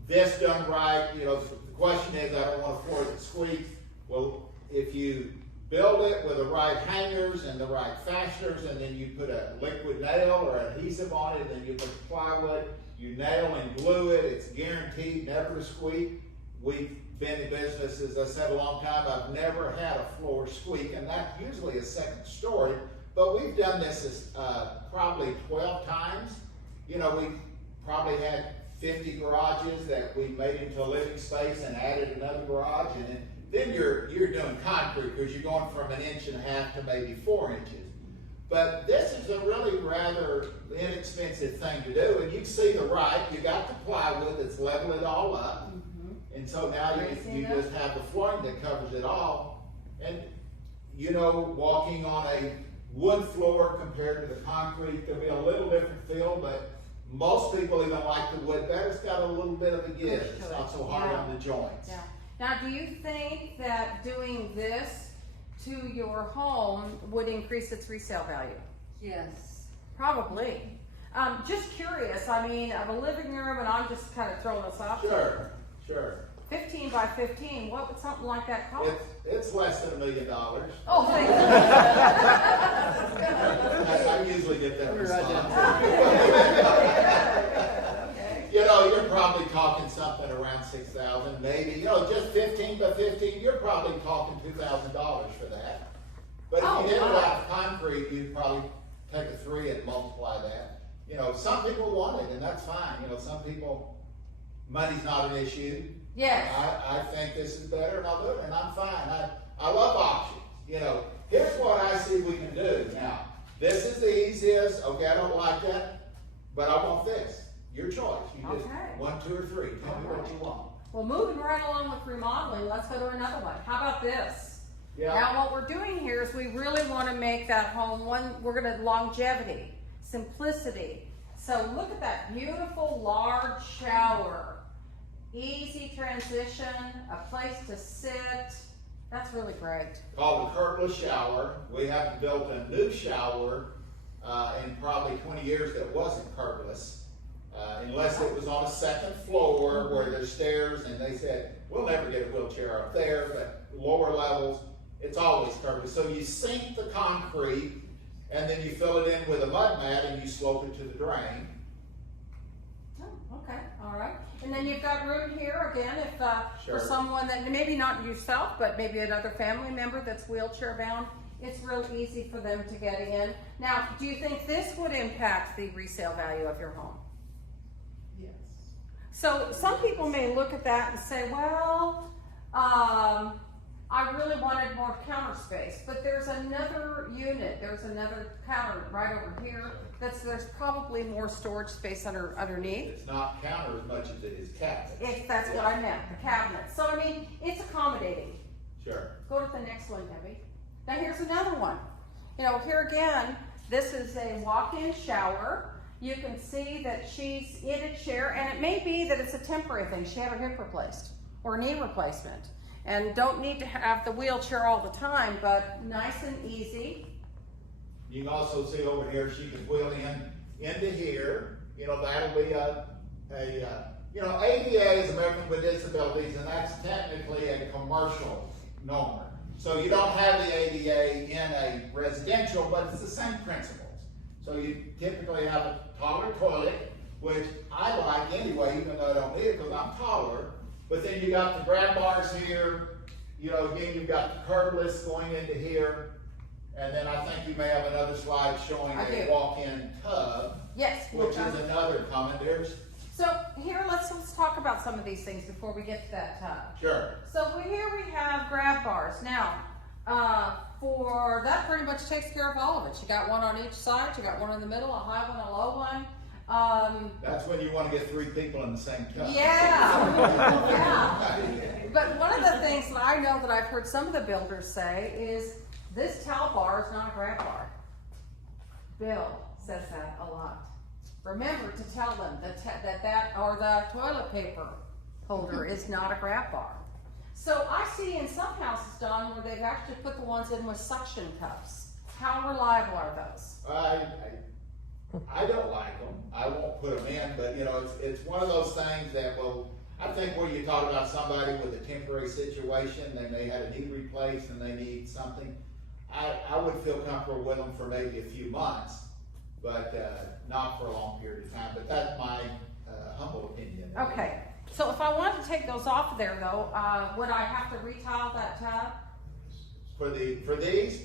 this done right, the question is, I don't want a floor that squeaks. Well, if you build it with the right hangers and the right fasteners, and then you put a liquid nail or adhesive on it, and then you put plywood, you nail and glue it, it's guaranteed never to squeak. We've been in business, as I said, a long time. I've never had a floor squeak, and that's usually a second story. But we've done this probably 12 times. You know, we've probably had 50 garages that we made into a living space and added another garage, and then you're doing concrete because you're going from 1.5 inches to maybe 4 inches. But this is a really rather inexpensive thing to do, and you see the right, you got the plywood that's leveled it all up, and so now you just have the flooring that covers it all. And you know, walking on a wood floor compared to the concrete, there'll be a little different feel, but most people even like the wood better. It's got a little bit of a give. It's not so hard on the joints. Yeah. Now, do you think that doing this to your home would increase its resale value? Yes. Probably. Just curious, I mean, of a living room, and I'm just kind of throwing this out there. Sure. 15 by 15, what would something like that cost? It's less than $1 million. Oh, thank you. I usually get that response. You know, you're probably talking something around 6,000, maybe. You know, just 15 by 15, you're probably talking $2,000 for that. But if you did it out of concrete, you'd probably take a 3 and multiply that. You know, some people want it, and that's fine. You know, some people, money's not an issue. Yes. I think this is better, and I'll do it, and I'm fine. I love options. You know, here's what I see we can do. Now, this is the easiest. Okay, I don't like that, but I want this. Your choice. You just 1, 2, or 3. Tell me what you want. Well, moving right along with remodeling, let's go to another one. How about this? Yeah. Now, what we're doing here is we really want to make that home we're going to longevity, simplicity. So look at that beautiful large shower. Easy transition, a place to sit. That's really great. Called a curbless shower. We haven't built a new shower in probably 20 years that wasn't curbless. Unless it was on a second floor where there's stairs, and they said, we'll never get a wheelchair up there, but lower levels, it's always curved. So you sink the concrete, and then you fill it in with a mud mat, and you slope it to the drain. Oh, okay, all right. And then you've got room here again, if Sure. for someone that, maybe not yourself, but maybe another family member that's wheelchair bound, it's real easy for them to get in. Now, do you think this would impact the resale value of your home? Yes. So some people may look at that and say, well, I really wanted more counter space, but there's another unit, there's another counter right over here, there's probably more storage space underneath. It's not counter as much as it is cabinet. If that's what I meant, the cabinet. So I mean, it's accommodating. Sure. Go to the next one, Debbie. Now here's another one. You know, here again, this is a walk-in shower. You can see that she's in a chair, and it may be that it's a temporary thing. She had her hip replaced or knee replacement, and don't need to have the wheelchair all the time, but nice and easy. You can also see over here, she can wheel into here. You know, that'll be you know, ADA is American with Disabilities, and that's technically a commercial norm. So you don't have the ADA in a residential, but it's the same principles. So you typically have a taller toilet, which I like anyway, even though I don't need it because I'm taller. But then you got the grab bars here. You know, again, you've got the curbless going into here. And then I think you may have another slide showing a walk-in tub. Yes. Which is another comment. So here, let's talk about some of these things before we get to that tub. Sure. So here we have grab bars. Now, for that pretty much takes care of all of it. You got one on each side, you got one in the middle, a high one, a low one. That's when you want to get 3 people in the same tub. Yeah, yeah. But one of the things that I know that I've heard some of the builders say is this towel bar is not a grab bar. Bill says that a lot. Remember to tell them that or the toilet paper holder is not a grab bar. So I see in some houses, Don, where they've actually put the ones in with suction cups. How reliable are those? I don't like them. I won't put them in, but you know, it's one of those things that will, I think where you talk about somebody with a temporary situation, they may have a knee replaced and they need something. I would feel comfortable with them for maybe a few months, but not for a long period of time. But that's my humble opinion. Okay. So if I wanted to take those off of there though, would I have to retile that tub? For these,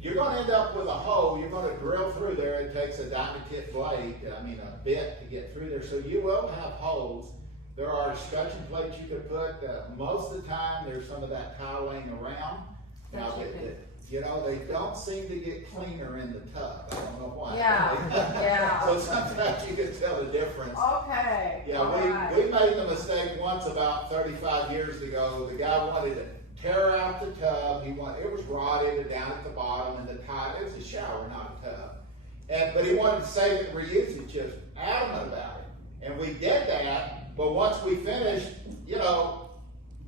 you're gonna end up with a hole, you're gonna drill through there, it takes a diamond tip blade, a bit to get through there, so you will have holes. There are scutcheon plates you could put, most of the time, there's some of that tile laying around. Now, they don't seem to get cleaner in the tub, I don't know why. Yeah. So sometimes you can tell the difference. Okay. Yeah, alright. we made the mistake once about 35 years ago. The guy wanted to tear out the tub. It was rotted down at the bottom, and the tile, it was a shower, not a tub. But he wanted to save it and reuse it, just adamant about it. And we did that, but once we finished,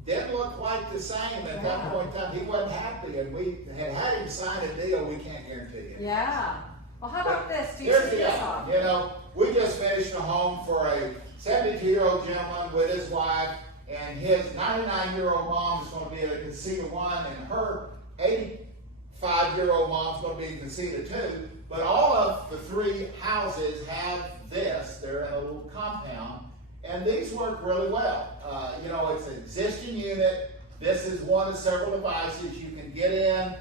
didn't look like the same at that point in time. He wasn't happy, and we had him sign a deal we can't guarantee it. Yeah. Well, how about this? Do you Here's see the this thing, on? we just finished a home for a 72-year-old gentleman with his wife, and his 99-year-old mom is going to be at a casita 1, and her 85-year-old mom's going to be in casita 2. But all of the 3 houses have this. They're in a little compound, and these work really well. It's an existing unit. This is one of several devices. You can get in,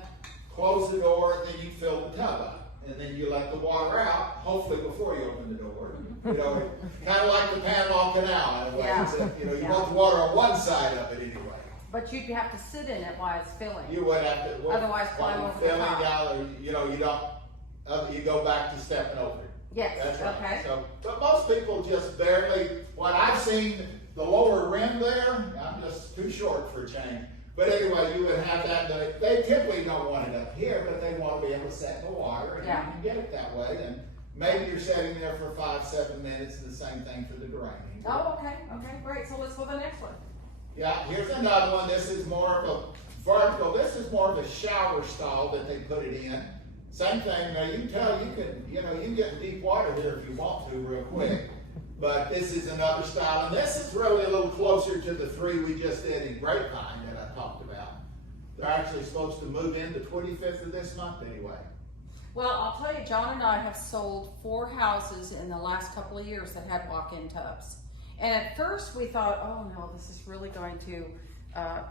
close the door, and then you fill the tub up. And then you let the water out, hopefully before you open the door. Kind of like the Panama Canal in a way. Yeah. You want the water on one side of it anyway. But you'd have to sit in it while it's filling. You would have to. Otherwise, climb over the top. You don't. You go back to stepping over it. Yes. That's right. Okay. So, but most people just barely. What I've seen, the lower rim there, I'm just too short for a change. But anyway, you would have that. They typically don't want it up here, but they want to be able to set in the water, and you can get it that way. And maybe you're sitting there for 5-7 minutes, and the same thing for the draining. Oh, okay. Okay, great. So let's go to the next one. Yeah, here's another one. This is more of a vertical. This is more of a shower stall that they put it in. Same thing. Now you can tell you can get in deep water here if you want to real quick. But this is another style, and this is really a little closer to the 3 we just did in Grapevine that I talked about. They're actually supposed to move in the 25th of this month anyway. Well, I'll tell you, John and I have sold 4 houses in the last couple of years that had walk-in tubs. And at first we thought, oh no, this is really going to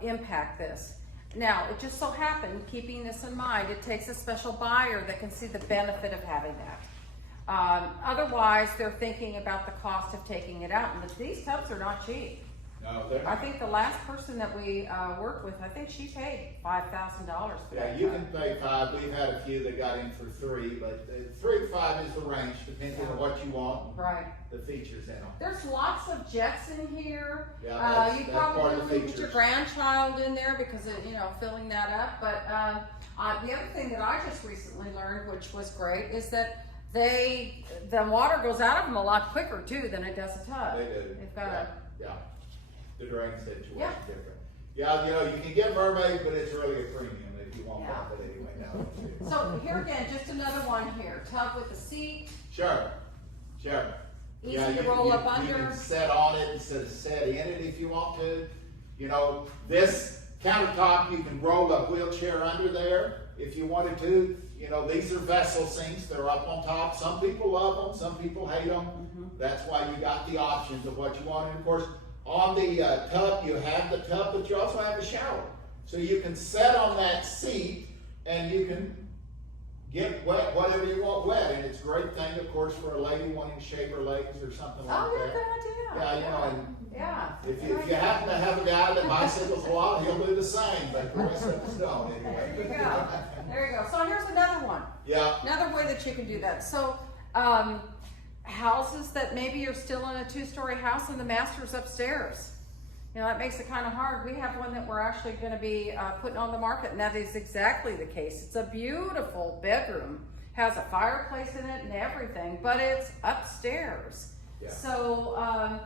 impact this. Now, it just so happened, keeping this in mind, it takes a special buyer that can see the benefit of having that. Otherwise, they're thinking about the cost of taking it out, and these tubs are not cheap. No, I think the last person that we worked with, I think she paid $5,000 for yeah, that you tub. can pay 5. We've had a few that got in for 3, but 3 to 5 is the range, depending on what you want, Right. the features in them. There's lots of jets in here. Yeah, that's You part of probably the wouldn't put features. your grandchild in there because of, filling that up. But the other thing that I just recently learned, which was great, is that the water goes out of them a lot quicker too than it does a tub. They do. They've got Yeah. The drain situation Yeah. is different. Yeah, you can get mermaids, but it's really a premium if you want Yeah. that. But anyway, no. So here again, just another one here. Tub with a seat. Sure. Easy to roll up under. You can set on it instead of set in it if you want to. This countertop, you can roll a wheelchair under there if you wanted to. These are vessel sinks. They're up on top. Some people love them. Some people hate them. That's why you got the options of what you want. And of course, on the tub, you have the tub, but you also have a shower. So you can set on that seat and you can get wet, whatever you want wet. And it's a great thing, of course, for a lady wanting to shave her legs or something like Oh, that. good idea. Yeah, and Yeah. if you happen to have a guy that bicycles a lot, he'll do the same, but the rest of us don't anyway. There you go. There you go. So here's another one. Yeah. Another way that you can do that. So, houses that maybe you're still in a 2-story house and the master's upstairs. That makes it kind of hard. We have one that we're actually going to be putting on the market, and that is exactly the case. It's a beautiful bedroom, has a fireplace in it and everything, but it's upstairs. Yeah. So,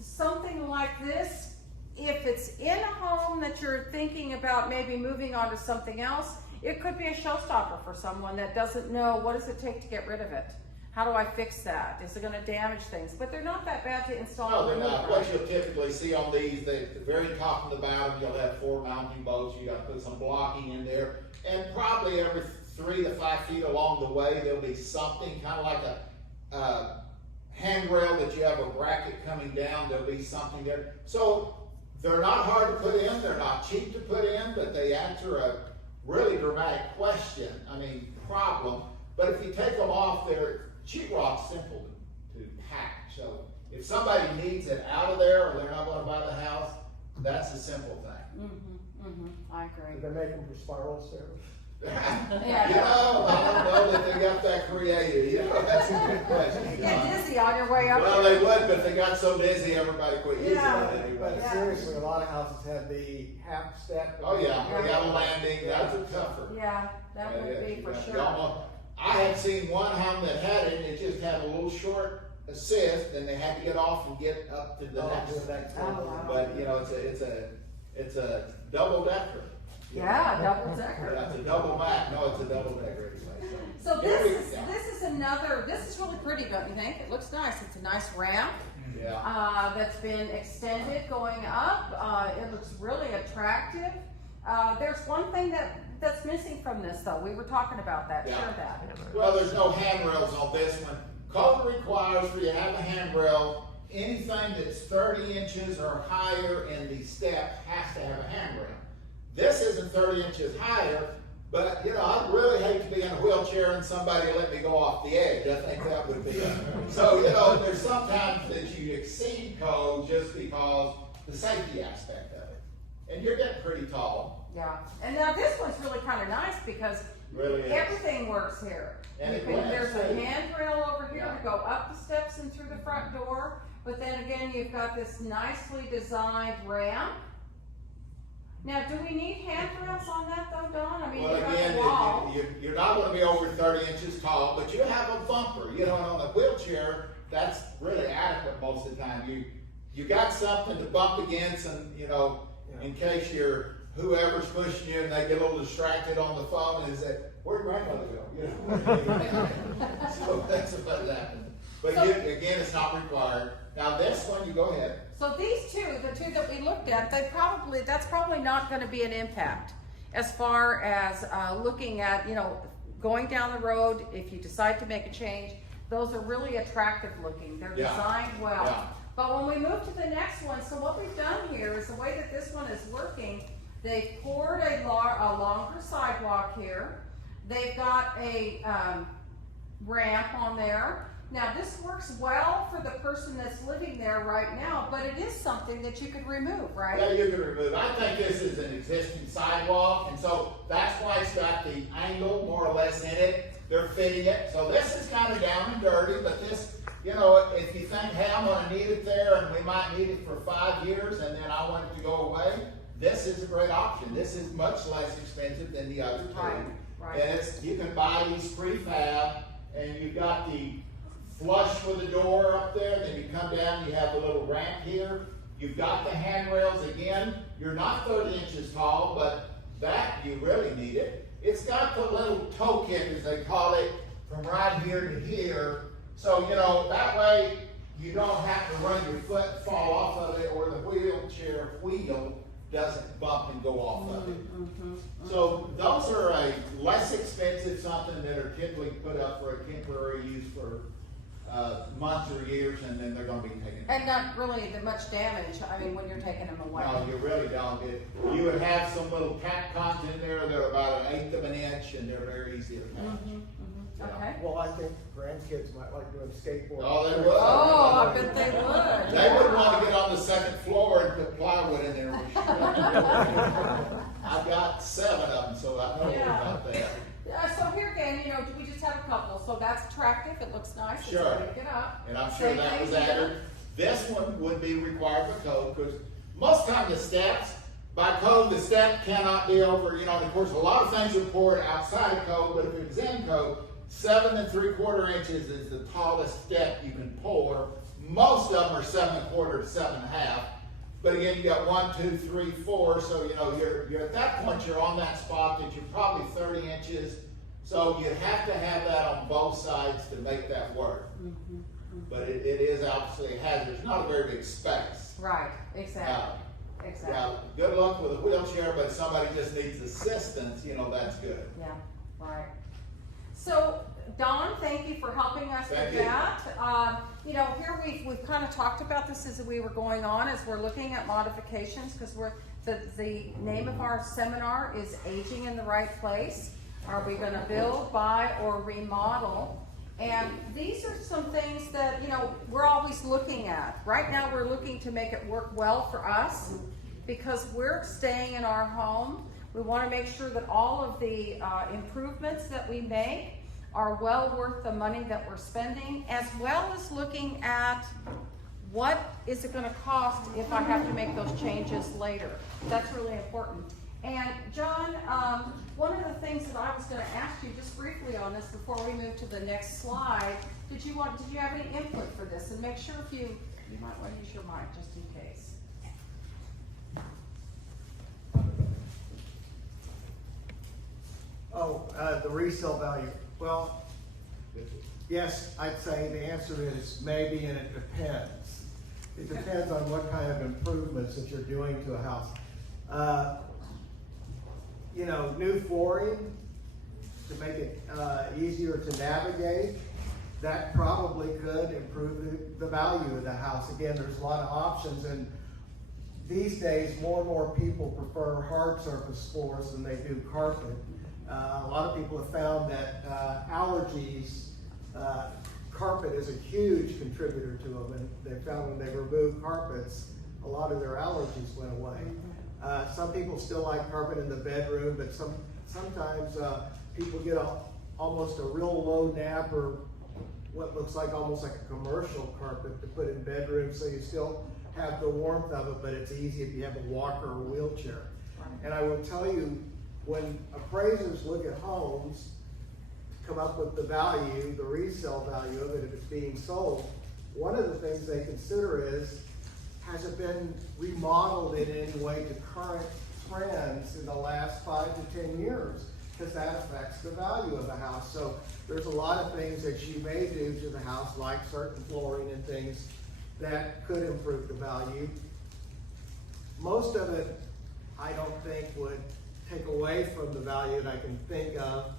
something like this, if it's in a home that you're thinking about maybe moving on to something else, it could be a showstopper for someone that doesn't know what does it take to get rid of it. How do I fix that? Is it going to damage things? But they're not that bad to install. No, they're not. What you'll typically see on these, the very top and the bottom, you'll have 4 mounting bolts. You got to put some blocking in there, and probably every 3 to 5 feet along the way, there'll be something kind of like a handrail that you have a bracket coming down, there'll be something there. So they're not hard to put in, they're not cheap to put in, but they answer a really dramatic problem. But if you take them off, they're sheetrock's simple to pack. So if somebody needs it out of there or they're not gonna buy the house, that's a simple thing. I agree. Do they make them for spiral stairs? Yeah. You know, I don't know that they got that creative, you know, that's a good question. You get dizzy on your way up Well, there. they would, but they got so busy, everybody quit using Yeah. it anyway. But seriously, a lot of houses have the half step. Oh, yeah, they got a landing, that's a tougher. Yeah, that Yeah, would be you for got- you sure. almost- I had seen one home that had it, and it just had a little short assist, and they had to get off and get up to the next. Oh, wow. But, you know, it's a double decker. Yeah, double decker. That's a double back, no, it's a double decker anyway, So Here we this is really pretty, don't you think? It looks nice. It's a nice ramp, Yeah, that's been extended going up. It looks really attractive. There's one thing that's missing from this though. We were talking about that. Yeah. Share that. well, there's no handrails on this one. Code requires for you to have a handrail, anything that's 30 inches or higher in the step has to have a handrail. This isn't 30 inches higher, but you know, I'd really hate to be in a wheelchair and somebody let me go off the edge. I think that would be, so you know, there's sometimes that you exceed code just because the safety aspect of it. And you're getting pretty tall, Yeah. And now this one's really kind of nice because really is. everything works here. And it There's a blends, too. handrail over here Yeah. to go up the steps and through the front door. But then again, you've got this nicely designed ramp. Now, do we need handrails on that though, Don? I mean, Well, you got again, the wall. you're not gonna be over 30 inches tall, but you have a bumper, you know, and on a wheelchair, that's really adequate most of the time. You got something to bump against and, you know, in case whoever's pushing you and they get a little distracted on the phone and say, where'd grandmother go? You know? So that's about that. But So- again, it's not required. Now this one, you go ahead. So these two, the two that we looked at, that's probably not gonna be an impact as far as, looking at, you know, going down the road, if you decide to make a change, those are really attractive looking. They're Yeah. designed well. Yeah. But when we move to the next one, so what we've done here is the way that this one is working, they've poured a longer sidewalk here. They've got a, ramp on there. Now, this works well for the person that's living there right now, but it is something that you could remove, Yeah, right? you can remove. I think this is an existing sidewalk, and so that's why it's got the angle more or less in it. They're fitting it, so this is kind of down and dirty, but this, you know, if you think, hey, I'm gonna need it there, and we might need it for 5 years, and then I want it to go away, this is a great option. This is much less expensive than the other two. Right. And you can buy these prefab, and you've got the flush with the door up there, then you come down, you have the little ramp here. You've got the handrails again. You're not 30 inches tall, but that, you really need it. It's got the little toe kick, as they call it, from right here to here. So, you know, that way you don't have to run your foot, fall off of it, or the wheelchair wheel doesn't bump and go off of it. So those are a less expensive, something that are typically put up for a temporary use for months or years, and then they're gonna be taken. And not really that much damage, I mean, when you're taking them away. No, you really don't. You would have some little tack cons in there that are about 1/8 of an inch, and they're very easy to attach. Yeah. Okay. Well, I think grandkids might like doing skateboarding. Oh, they would. Oh, I bet they would. They would want to get on the second floor and put plywood in there. I've got 7 of them, so I know Yeah. about that. So here again, you know, we just have a couple, so that's attractive, it looks nice, it's Sure. ready to get up. And I'm sure Same that thing was here. added. This one would be required by code, because most time the steps, by code, the step cannot be over, you know, and of course, a lot of things are poured outside of code, but if it's in code, 7 3/4 inches is the tallest step you can pour. Most of them are 7 1/4 to 7 1/2. But again, you got 1, 2, 3, 4, so you know, you're at that point, you're on that spot that you're probably 30 inches. So you have to have that on both sides to make that work. But it is obviously a hazard. It's not a very big space. Right, exactly, Yeah, exactly, good luck with a wheelchair, but if somebody just needs assistance, you know, that's good. yeah, right. So, Don, thank you for helping us with Thank you. that. You know, here we've kind of talked about this as we were going on, as we're looking at modifications, because the name of our seminar is Aging in the Right Place. Are we gonna build, buy, or remodel? And these are some things that, you know, we're always looking at. Right now, we're looking to make it work well for us, because we're staying in our home. We want to make sure that all of the improvements that we make are well worth the money that we're spending, as well as looking at what is it going to cost if I have to make those changes later. That's really important. And John, one of the things that I was going to ask you just briefly on this before we move to the next slide, did you have any input for this? And make sure if you might want to use your mic just in case. The resale value. Well, yes, I'd say the answer is maybe, and it depends. It depends on what kind of improvements that you're doing to a house. You know, new flooring to make it easier to navigate, that probably could improve the value of the house. Again, there's a lot of options, and these days more and more people prefer hard surface floors than they do carpet. A lot of people have found that allergies, carpet is a huge contributor to them, and they found when they removed carpets, a lot of their allergies went away. Some people still like carpet in the bedroom, but sometimes people get almost a real low nap, or what looks like almost like a commercial carpet to put in bedrooms, so you still have the warmth of it, but it's easy if you have a walker or a wheelchair. And I will tell you, when appraisers look at homes, come up with the value, the resale value of it if it's being sold, one of the things they consider is, has it been remodeled in any way to current trends in the last 5 to 10 years? Because that affects the value of the house. So there's a lot of things that you may do to the house, like certain flooring and things that could improve the value. Most of it, I don't think would take away from the value that I can think of.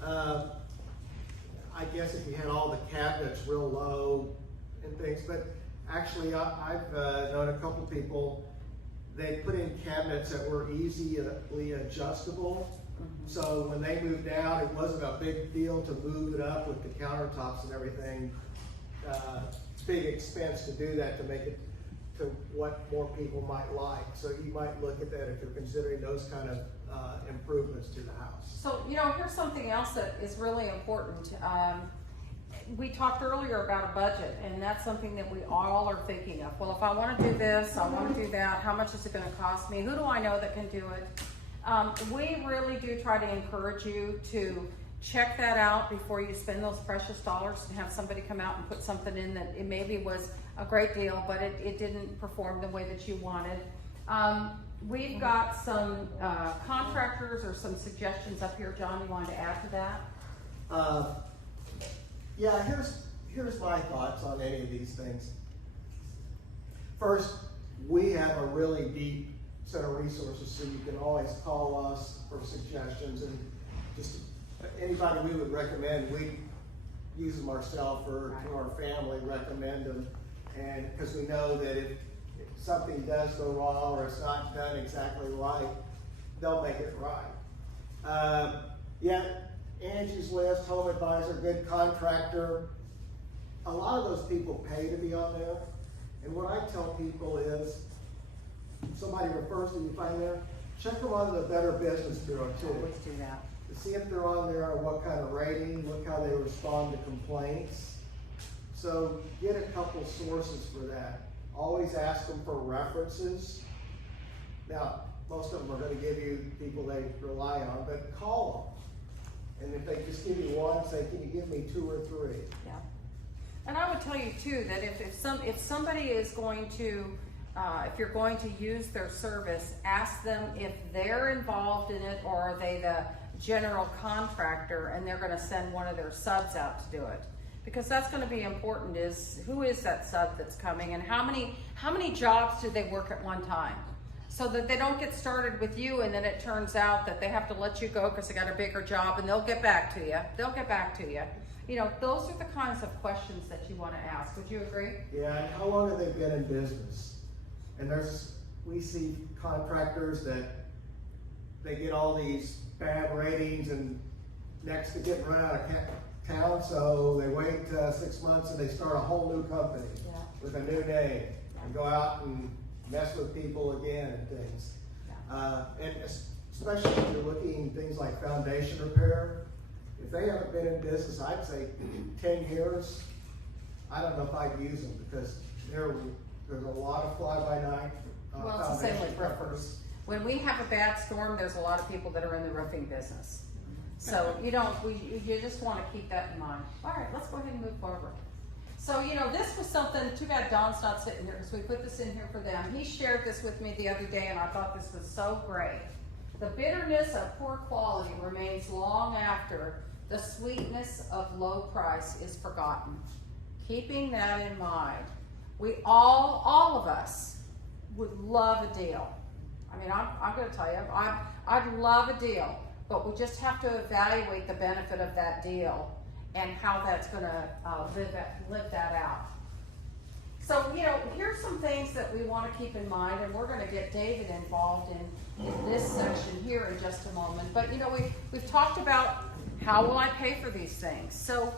I guess if you had all the cabinets real low and things, but actually I've known a couple people, they put in cabinets that were easily adjustable. So when they moved out, it wasn't a big deal to move it up with the countertops and everything. Big expense to do that, to make it to what more people might like. So you might look at that if you're considering those kind of improvements to the house. So, you know, here's something else that is really important. We talked earlier about a budget, and that's something that we all are thinking of. Well, if I want to do this, I want to do that, how much is it going to cost me? Who do I know that can do it? We really do try to encourage you to check that out before you spend those precious dollars, and have somebody come out and put something in that it maybe was a great deal, but it didn't perform the way that you wanted. We've got some contractors or some suggestions up here. John, you wanted to add to that? Yeah, here's my thoughts on any of these things. First, we have a really deep set of resources, so you can always call us for suggestions, and just anybody we would recommend, we use them ourselves or to our family, recommend them, and because we know that if something does go wrong or it's not done exactly right, they'll make it right. Angie's List, Home Advisor, Good Contractor, a lot of those people pay to be on there. And what I tell people is, if somebody refers to you, find there, check them on the Better Business Bureau too. Let's do that. To see if they're on there, what kind of rating, look how they respond to complaints. So get a couple sources for that. Always ask them for references. Now, most of them are going to give you people they rely on, but call them. And if they just give you one, say, can you give me 2 or 3? Yeah. And I would tell you too, that if somebody is going to, if you're going to use their service, ask them if they're involved in it, or are they the general contractor and they're going to send one of their subs out to do it. Because that's going to be important, is who is that sub that's coming, and how many jobs do they work at one time? so that they don't get started with you and then it turns out that they have to let you go because they got a bigger job, and they'll get back to you. They'll get back to you. You know, those are the kinds of questions that you want to ask. Would you agree? Yeah, and how long have they been in business? And we see contractors that they get all these bad ratings and next to getting run out of town, so they wait 6 months and they start a whole new company Yeah. with a new name and go out and mess with people again and things. And especially if you're looking at things like foundation repair, if they haven't been in business, I'd say 10 years, I don't know if I'd use them because there's a lot of fly-by-night Well, it's the same with foundation roofers. When we have a bad storm, there's a lot of people that are in the roofing business. So you just want to keep that in mind. All right, let's go ahead and move forward. So, you know, this was something, too bad Don's not sitting here because we put this in here for them. He shared this with me the other day and I thought this was so great. The bitterness of poor quality remains long after the sweetness of low price is forgotten. Keeping that in mind, we all of us would love a deal. I mean, I'm going to tell you, I'd love a deal, but we just have to evaluate the benefit of that deal and how that's going to live that out. So, you know, here's some things that we want to keep in mind, and we're going to get David involved in this section here in just a moment. But, you know, we've talked about how will I pay for these things. So,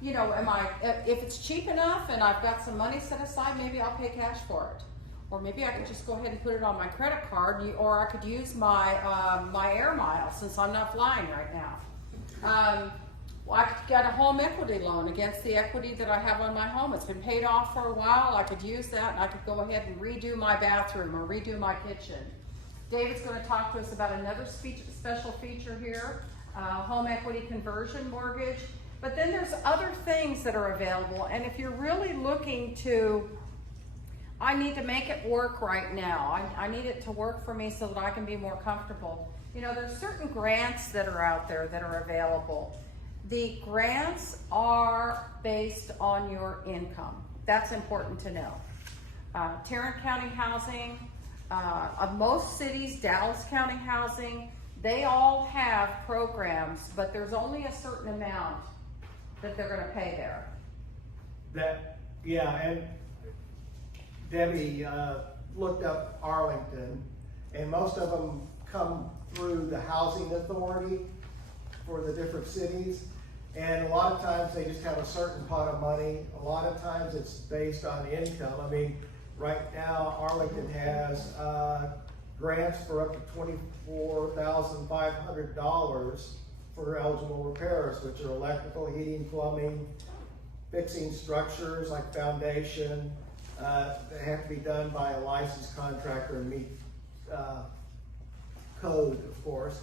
you know, if it's cheap enough and I've got some money set aside, maybe I'll pay cash for it. Or maybe I could just go ahead and put it on my credit card, or I could use my my air miles since I'm not flying right now. I could get a home equity loan against the equity that I have on my home. It's been paid off for a while. I could use that, and I could go ahead and redo my bathroom or redo my kitchen. David's going to talk to us about another special feature here, home equity conversion mortgage. But then there's other things that are available, and if you're really looking to, I need to make it work right now. I need it to work for me so that I can be more comfortable. You know, there's certain grants that are out there that are available. The grants are based on your income. That's important to know. Tarrant County Housing, of most cities, Dallas County Housing, they all have programs, but there's only a certain amount that they're gonna pay there. And Debbie looked up Arlington, and most of them come through the housing authority for the different cities. And a lot of times they just have a certain pot of money. A lot of times it's based on income. I mean, right now Arlington has grants for up to $24,500 for eligible repairs, which are electrical, heating, plumbing, fixing structures like foundation. They have to be done by a licensed contractor and meet code, of course.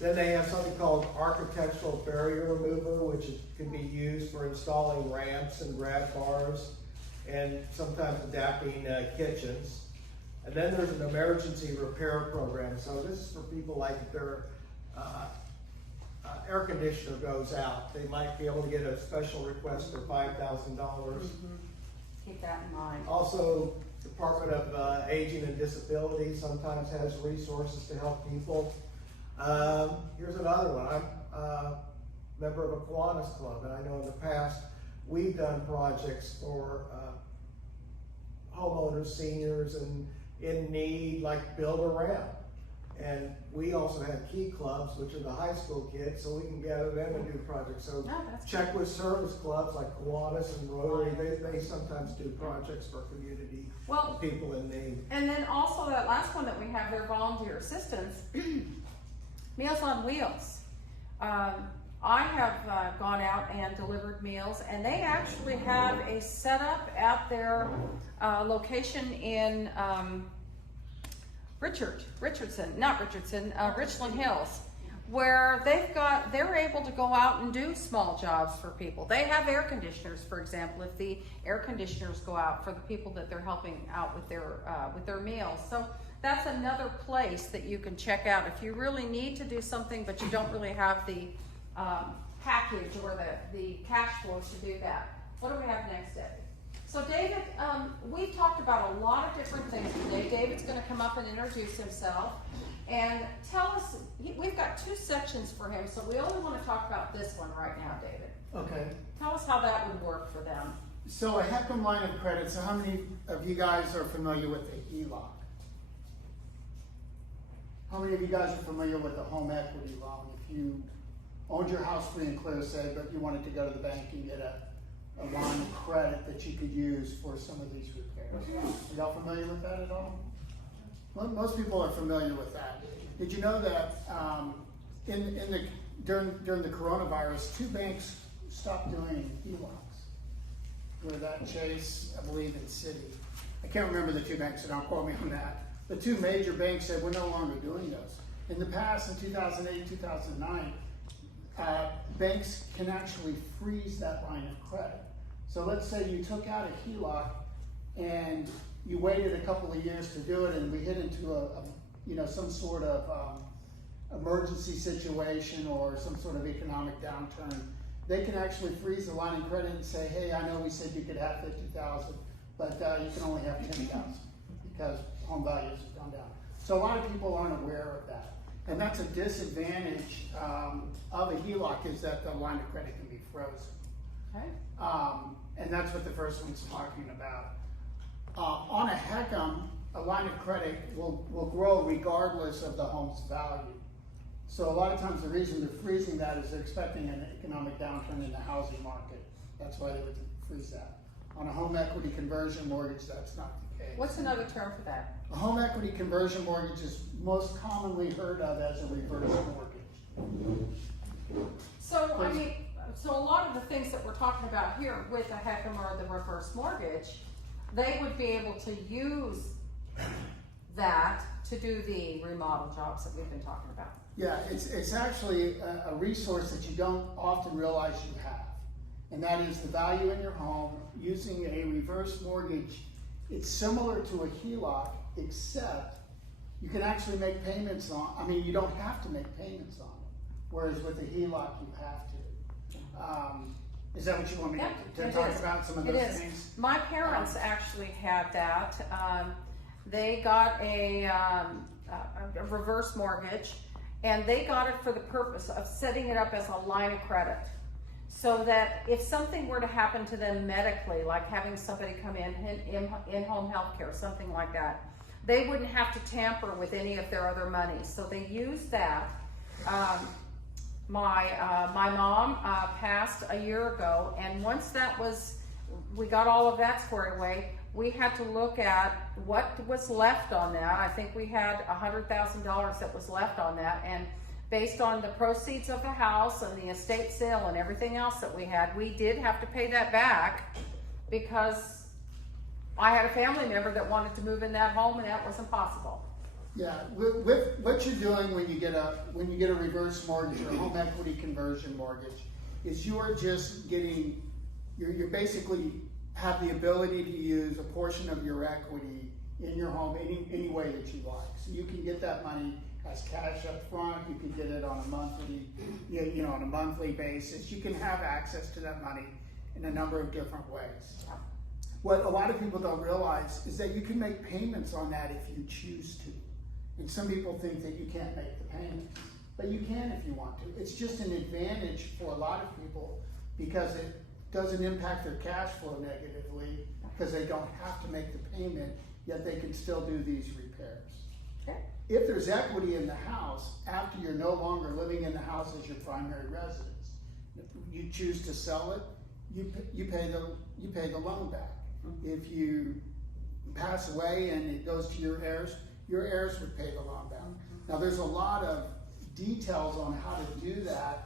Then they have something called architectural barrier remover, which can be used for installing ramps and grab bars and sometimes adapting kitchens. And then there's an emergency repair program. So this is for people like if their air conditioner goes out, they might be able to get a special request for $5,000. Keep that in mind. Also, Department of Aging and Disability sometimes has resources to help people. Here's another one. I'm a member of a Kiwanis Club, and I know in the past we've done projects for homeowners, seniors, and in need, like build a ramp. And we also have key clubs, which are the high school kids, so we can gather them and do projects. So check with service clubs like Kiwanis and Rotary. They sometimes do projects for community people in need. And then also that last one that we have there, volunteer assistance, Meals on Wheels. I have gone out and delivered meals, and they actually have a setup at their location in Richland Hills, where they're able to go out and do small jobs for people. They have air conditioners, for example, if the air conditioners go out for the people that they're helping out with their meals. So that's another place that you can check out if you really need to do something, but you don't really have the package or the cash flow to do that. What do we have next, Debbie? So David, we've talked about a lot of different things today. David's gonna come up and introduce himself and tell us, we've got 2 sections for him, so we only wanna talk about this one right now, David. Okay, Tell us how that would work for them. so a HECM line of credit, so how many of you guys are familiar with the HELOC? How many of you guys are familiar with the home equity loan? If you owned your house free and clear, say, but you wanted to go to the bank and get a line of credit that you could use for some of these repairs. Are y'all familiar with that at all? Most people are familiar with that. Did you know that during the coronavirus, 2 banks stopped doing HELOCs? Were that Chase, I believe, and Citi. I can't remember the 2 banks, so don't quote me on that. The 2 major banks said we're no longer doing those. In the past, in 2008, 2009, banks can actually freeze that line of credit. So let's say you took out a HELOC and you waited a couple of years to do it, and we hit into some sort of emergency situation or some sort of economic downturn. They can actually freeze the line of credit and say, hey, I know we said you could have 50,000, but you can only have 10,000 because home values have gone down. So a lot of people aren't aware of that. And that's a disadvantage of a HELOC, is that the line of credit can be frozen. Okay. And that's what the first one's talking about. On a HECM, a line of credit will grow regardless of the home's value. So a lot of times the reason they're freezing that is they're expecting an economic downturn in the housing market. That's why they would freeze that. On a home equity conversion mortgage, that's not the case. What's another term for that? A home equity conversion mortgage is most commonly heard of as a reverse mortgage. So, I mean, so a lot of the things that we're talking about here with the HECM or the reverse mortgage, they would be able to use that to do the remodel jobs that we've been talking about. Yeah, it's actually a resource that you don't often realize you have. And that is the value in your home. Using a reverse mortgage, it's similar to a HELOC, except you can actually make payments on, you don't have to make payments on it. Whereas with a HELOC, you have to. Is that what you want me to talk about, some of those things? My parents actually had that. They got a reverse mortgage, and they got it for the purpose of setting it up as a line of credit. So that if something were to happen to them medically, like having somebody come in-home health care, something like that, they wouldn't have to tamper with any of their other money. So they used that. My mom passed a year ago, and once we got all of that squared away, we had to look at what was left on that. I think we had $100,000 that was left on that, and based on the proceeds of the house and the estate sale and everything else that we had, we did have to pay that back because I had a family member that wanted to move in that home, and that wasn't possible. Yeah, with what you're doing when you get a reverse mortgage or a home equity conversion mortgage, is you're basically have the ability to use a portion of your equity in your home any way that you like. So you can get that money as cash up front. You can get it on a monthly basis. You can have access to that money in a number of different ways. What a lot of people don't realize is that you can make payments on that if you choose to. And some people think that you can't make the payments, but you can if you want to. It's just an advantage for a lot of people because it doesn't impact their cash flow negatively because they don't have to make the payment, yet they can still do these repairs. Okay. If there's equity in the house, after you're no longer living in the house as your primary residence, if you choose to sell it, you pay the loan back. If you pass away and it goes to your heirs would pay the loan back. Now there's a lot of details on how to do that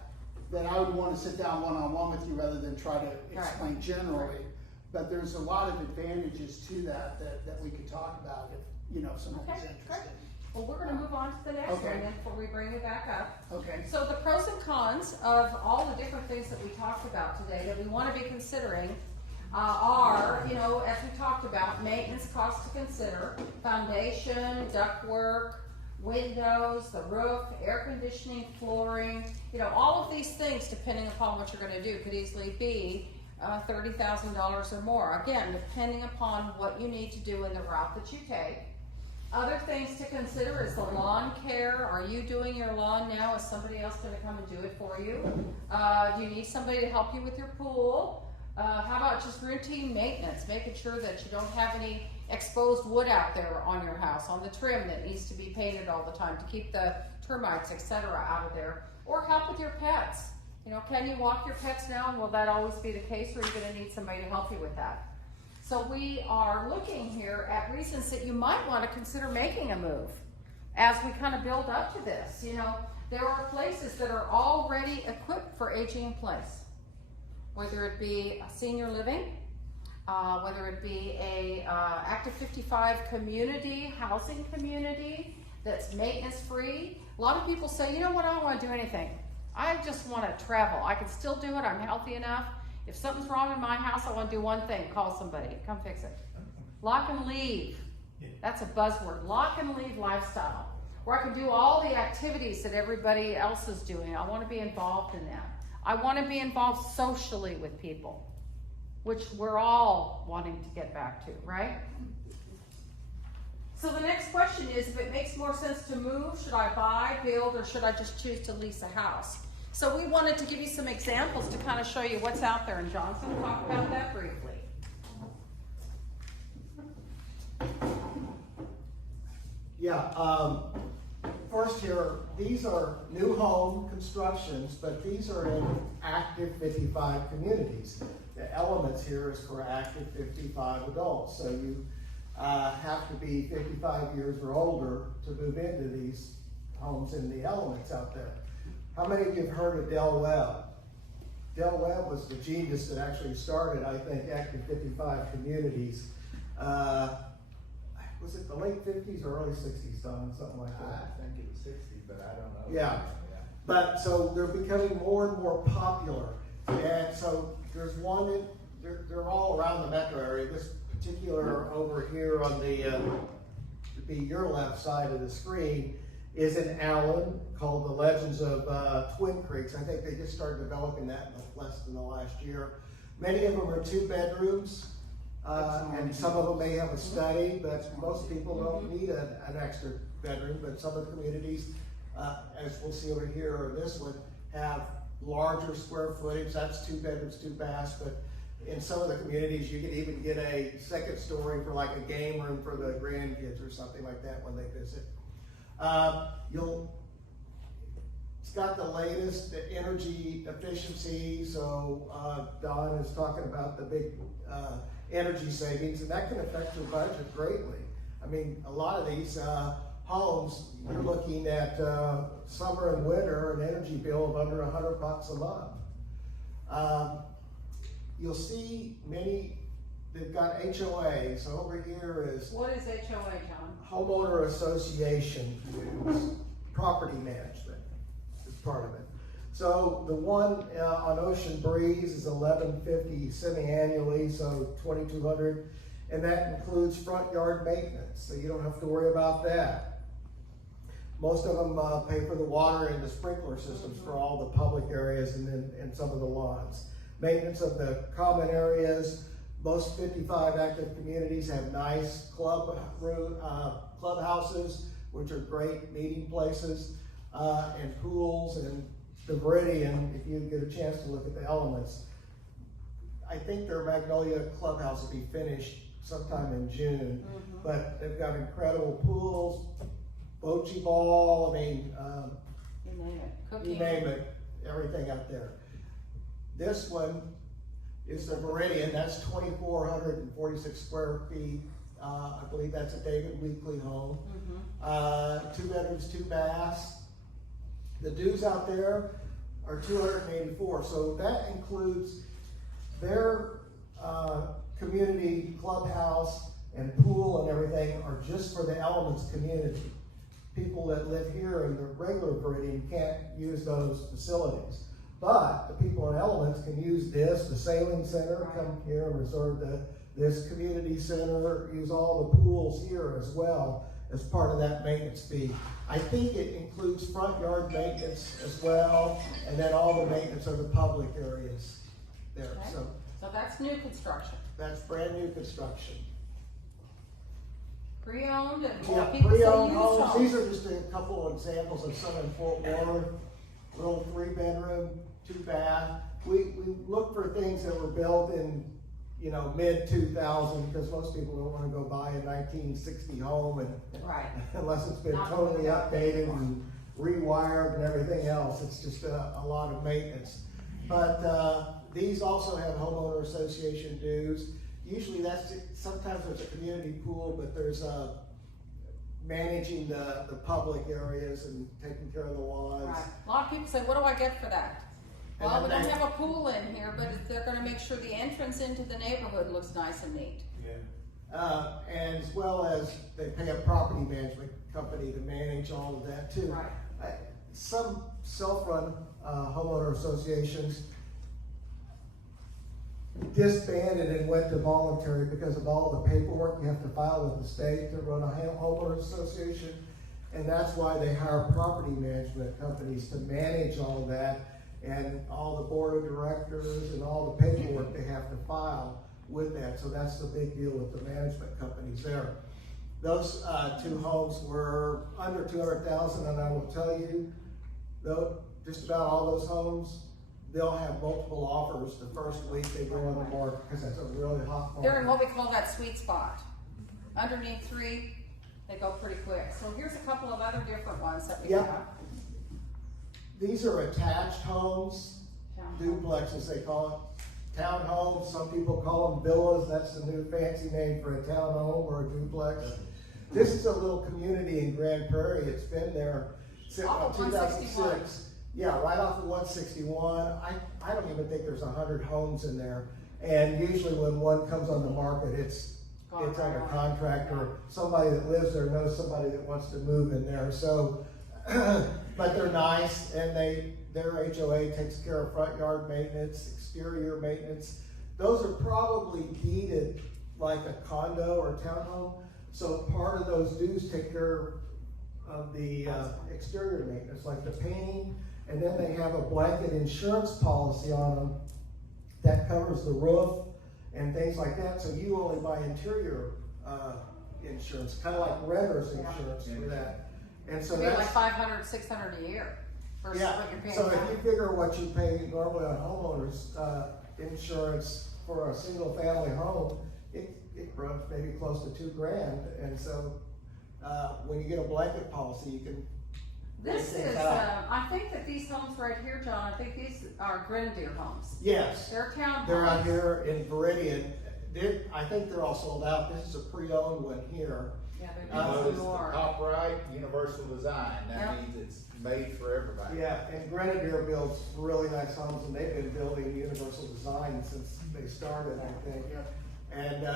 I would want to sit down one-on-one with you rather than try to explain generally. But there's a lot of advantages to that we could talk about if someone's interested. Great. Well, we're going to move on to the next one then before we bring it back up. Okay. So the pros and cons of all the different things that we talked about today that we want to be considering are, as we talked about, maintenance costs to consider, foundation, ductwork, windows, the roof, air conditioning, flooring, all of these things, depending upon what you're going to do, could easily be $30,000 or more. Again, depending upon what you need to do in the route that you take. Other things to consider is the lawn care. Are you doing your lawn now? Is somebody else gonna come and do it for you? Do you need somebody to help you with your pool? How about just routine maintenance, making sure that you don't have any exposed wood out there on your house, on the trim that needs to be painted all the time to keep the termites, etc. out of there. Or help with your pets. You know, can you walk your pets now, and will that always be the case, or are you gonna need somebody to help you with that? So we are looking here at reasons that you might wanna consider making a move as we kind of build up to this. You know, there are places that are already equipped for aging in place, whether it be a senior living, whether it be a active 55 community, housing community that's maintenance free. A lot of people say, you know what, I don't want to do anything. I just want to travel. I can still do it. I'm healthy enough. If something's wrong in my house, I want to do one thing: call somebody, come fix it. Lock and leave. That's a buzzword. Lock and leave lifestyle, where I can do all the activities that everybody else is doing. I want to be involved in that. I want to be involved socially with people, which we're all wanting to get back to, right? So the next question is, if it makes more sense to move, should I buy, build, or should I just choose to lease a house? So we wanted to give you some examples to kind of show you what's out there, and John's going to talk about that briefly. Yeah, first here, these are new home constructions, but these are in active 55 communities. The elements here is for active 55 adults, so you have to be 55 years or older to move into these homes in the elements out there. How many of you have heard of Del Webb? Del Webb was the genius that actually started, I think, active 55 communities. Was it the late 50s or early 60s, Don, something like that? I think it was 60, but I don't know. Yeah. But so they're becoming more and more popular. And so there's one, they're all around the metro area. This particular over here on the, to be your left side of the screen, is in Allen, called The Legends of Twin Creeks. I think they just started developing that in less than the last year. Many of them are 2 bedrooms. And some of them may have a study, but most people don't need an extra bedroom. But some of the communities, as we'll see over here, or this one, have larger square footage. That's 2 bedrooms, 2 baths. But in some of the communities, you can even get a second story for like a game room for the grandkids or something like that when they visit. It's got the latest energy efficiency. So Don is talking about the big energy savings, and that can affect your budget greatly. I mean, a lot of these homes, you're looking at summer and winter, an energy bill of under $100 a month. You'll see many, they've got HOA. So over here is What is HOA, John? homeowner association dues, property management is part of it. So the one on Ocean Breeze is $11.50 semi-annually, so $2,200, and that includes front yard maintenance, so you don't have to worry about that. Most of them pay for the water and the sprinkler systems for all the public areas and some of the lawns. Maintenance of the common areas. Most 55 active communities have nice clubhouses, which are great meeting places, and pools, and the Viridian, if you get a chance to look at the elements. I think their Magnolia clubhouse will be finished sometime in June, but they've got incredible pools, bocce ball, I mean, You name it. Cooking. you name it, everything out there. This one is the Viridian. That's 2,446 square feet. I believe that's a David Weekly home. 2 bedrooms, 2 baths. The dues out there are $284. So that includes their community clubhouse and pool and everything are just for the Elements community. People that live here in the regular Viridian can't use those facilities. But the people in Elements can use this, the sailing center, come here and reserve this community center, use all the pools here as well as part of that maintenance fee. I think it includes front yard maintenance as well, and then all the maintenance of the public areas there. Okay. So that's new construction. That's brand new construction. Pre-owned and Yeah, people say pre-owned used homes, these homes. are just a couple of examples of some in Fort Worth, little 3-bedroom, 2-bath. We look for things that were built in, mid-2000, because most people don't wanna go buy a 1960 home Right. unless it's been Not totally really updated and rewired and everything else. It's just a lot of maintenance. But, these also have homeowner association dues. Usually sometimes there's a community pool, but there's managing the public areas and taking care of the lawns. Right. A lot of people say, what do I get for that? And Well, we then don't they- have a pool in here, but they're gonna make sure the entrance into the neighborhood looks nice and neat. And as well as they pay a property management company to manage all of that too. Right. Some self-run homeowner associations disbanded and went to voluntary because of all the paperwork you have to file with the state to run a homeowners association. And that's why they hire property management companies to manage all of that and all the board of directors and all the paperwork they have to file with that. So that's the big deal with the management companies there. Those two homes were under 200,000, and I will tell you, though, just about all those homes, they'll have multiple offers the first week they go on the market, because that's a really hot market. They're in what we call that sweet spot. Underneath 3, they go pretty quick. So here's a couple of other different ones that we Yeah. have. These are attached homes, Townhome. duplexes they call it. Townhomes, some people call them villas, that's the new fancy name for a townhome or a duplex. This is a little community in Grand Prairie, it's been there since Off of 161. 2006. Yeah, right off of 161, I don't even think there's 100 homes in there. And usually when one comes on the market, it's under contract, or somebody that lives there knows somebody that wants to move in there, so, but they're nice, and their HOA takes care of front yard maintenance, exterior maintenance. Those are probably deeded like a condo or townhome, so part of those dues take care of the exterior maintenance, like the painting, and then they have a blanket insurance policy on them that covers the roof and things like that, so you only buy interior insurance, kind of like renter's insurance for that. And so It'd be like that's, 500, 600 a year versus yeah, what you're paying so if now. you figure what you pay normally on homeowners insurance for a single family home, it runs maybe close to $2,000, and so when you get a blanket policy, you can. This take is, out. I think that these homes right here, John, I think these are Grenadier homes. Yes. They're townhomes. They're out here in Viridian. I think they're all sold out. This is a pre-owned one here. Yeah, they're Notice doing the some more. top right, universal design, Yeah. that means it's made for everybody. Yeah, and Grenadier builds really nice homes, and they've been building universal design since they started, I think. And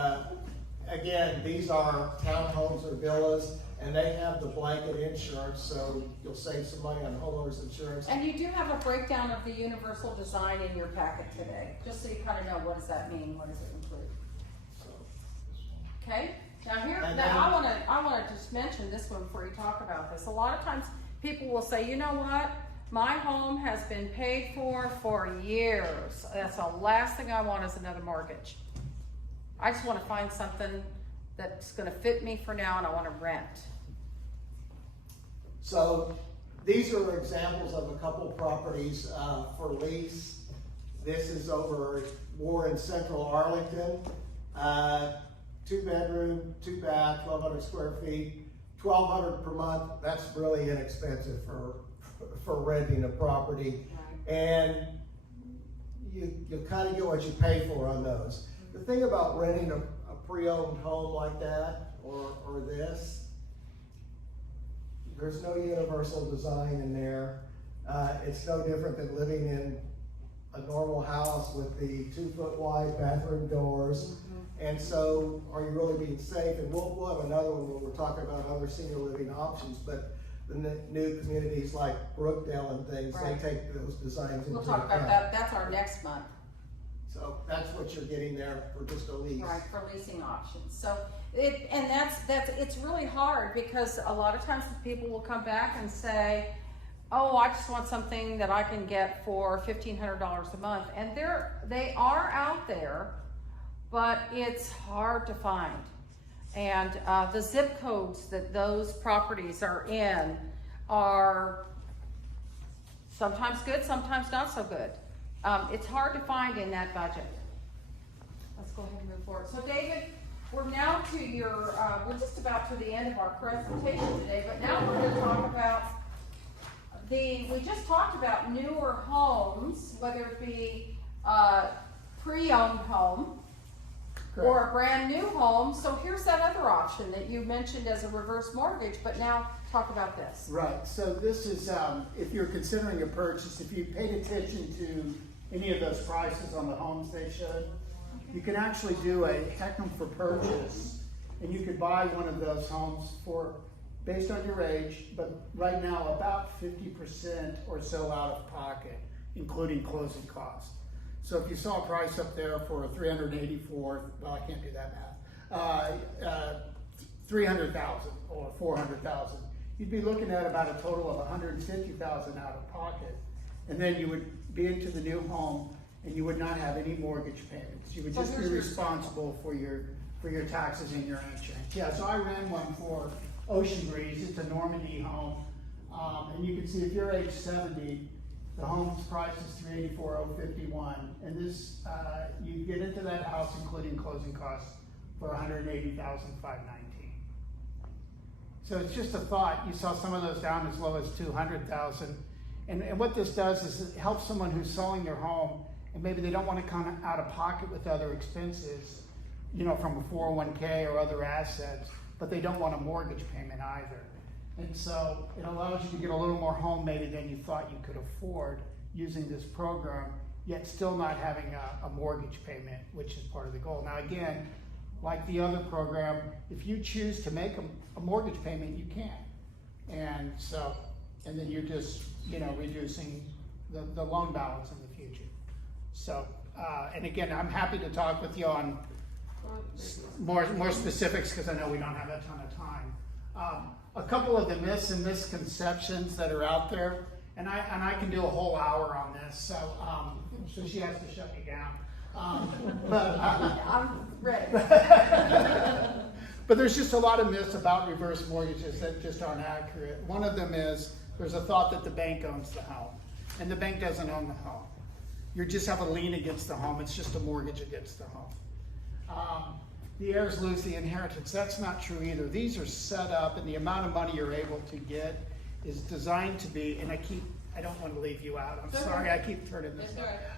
again, these are townhomes or villas, and they have the blanket insurance, so you'll save some money on homeowners insurance. And you do have a breakdown of the universal design in your packet today, just so you kind of know what does that mean, what does it include. Okay, And now then- I wanna just mention this one before you talk about this. A lot of times people will say, you know what? My home has been paid for years. That's the last thing I want is another mortgage. I just wanna find something that's gonna fit me for now and I wanna rent. So these are examples of a couple properties for lease. This is over Warren Central Arlington. 2-bedroom, 2-bath, 1,200 square feet, 1,200 per month. That's really inexpensive for renting a property. And you kind of get what you pay for on those. The thing about renting a pre-owned home like that, or this, there's no universal design in there. It's no different than living in a normal house with the 2-foot wide bathroom doors. And so, are you really being safe? And we'll have another one where we're talking about other senior living options, but the new communities like Brookdale and things, Right. they take those designs into We'll account. talk about that, that's our next month. So that's what you're getting there for just a lease. Right, for leasing options. So it's really hard because a lot of times people will come back and say, oh, I just want something that I can get for $1,500 a month. And they are out there, but it's hard to find. And the zip codes that those properties are in are sometimes good, sometimes not so good. It's hard to find in that budget. Let's go ahead and move forward. So David, we're now to your, we're just about to the end of our presentation today, but now we're going to talk about we just talked about newer homes, whether it be a pre-owned home or a brand new home. So here's that other option that you mentioned as a reverse mortgage, but now talk about this. Right, so this is, if you're considering a purchase, if you paid attention to any of those prices on the homes they showed, you can actually do a HECM for purchase, and you could buy one of those homes for, based on your age, but right now about 50% or so out of pocket, including closing costs. So if you saw a price up there for 384, well, I can't do that math, 300,000 or 400,000, you'd be looking at about a total of 150,000 out of pocket, and then you would be into the new home, and you would not have any mortgage payments. You would just be responsible for your taxes and your insurance. Yeah, so I ran one for Ocean Breeze. It's a Normandy home, and you can see if you're age 70, the home's price is $384,051, and this you get into that house including closing costs for $180,519. So it's just a thought. You saw some of those down as low as $200,000, and what this does is it helps someone who's selling their home and maybe they don't want to come out of pocket with other expenses, you know, from a 401k or other assets, but they don't want a mortgage payment either. And so it allows you to get a little more home maybe than you thought you could afford using this program, yet still not having a mortgage payment, which is part of the goal. Now again, like the other program, if you choose to make a mortgage payment, you can. And so, and then you're just, you know, reducing the loan balance in the future. So, and again, I'm happy to talk with you on more specifics because I know we don't have a ton of time. A couple of the myths and misconceptions that are out there, and I can do a whole hour on this, so she has to shut me down. I'm ready. But there's just a lot of myths about reverse mortgages that just aren't accurate. One of them is there's a thought that the bank owns the home, and the bank doesn't own the home. You just have a lien against the home. It's just a mortgage against the home. The heirs lose the inheritance. That's not true either. These are set up, and the amount of money you're able to get is designed to be, and I don't want to leave you out. I'm sorry, I keep turning this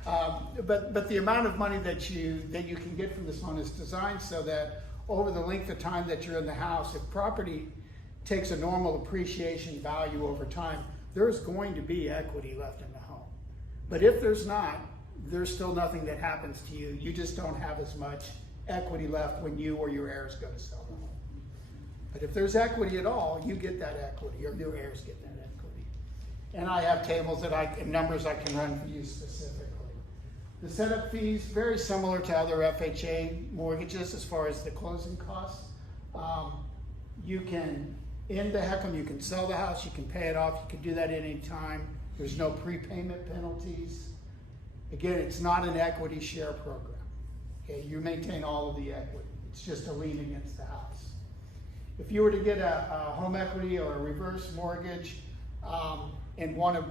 up. But the amount of money that you can get from this loan is designed so that over the length of time that you're in the house, if property takes a normal appreciation value over time, there's going to be equity left in the home. But if there's not, there's still nothing that happens to you. You just don't have as much equity left when you or your heirs go to sell the home. But if there's equity at all, you get that equity, or your heirs get that equity. And I have tables and numbers I can run for you specifically. The setup fees, very similar to other FHA mortgages as far as the closing costs. You can end the HECM, you can sell the house, you can pay it off, you can do that at any time. There's no prepayment penalties. Again, it's not an equity share program. Okay, you maintain all of the equity. It's just a lien against the house. If you were to get a home equity or a reverse mortgage and want to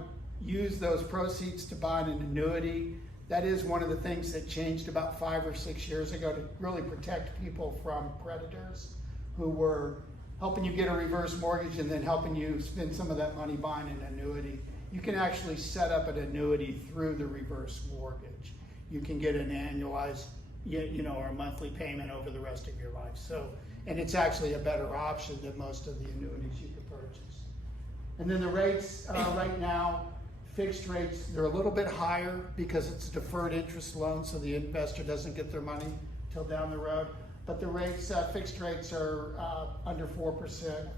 use those proceeds to buy an annuity, that is one of the things that changed about 5 or 6 years ago to really protect people from predators who were helping you get a reverse mortgage and then helping you spend some of that money buying an annuity. You can actually set up an annuity through the reverse mortgage. You can get an annualized, you know, or a monthly payment over the rest of your life. So, and it's actually a better option than most of the annuities you could purchase. And then the rates right now, fixed rates, they're a little bit higher because it's a deferred interest loan, so the investor doesn't get their money till down the road. But the rates, fixed rates are under 4%, I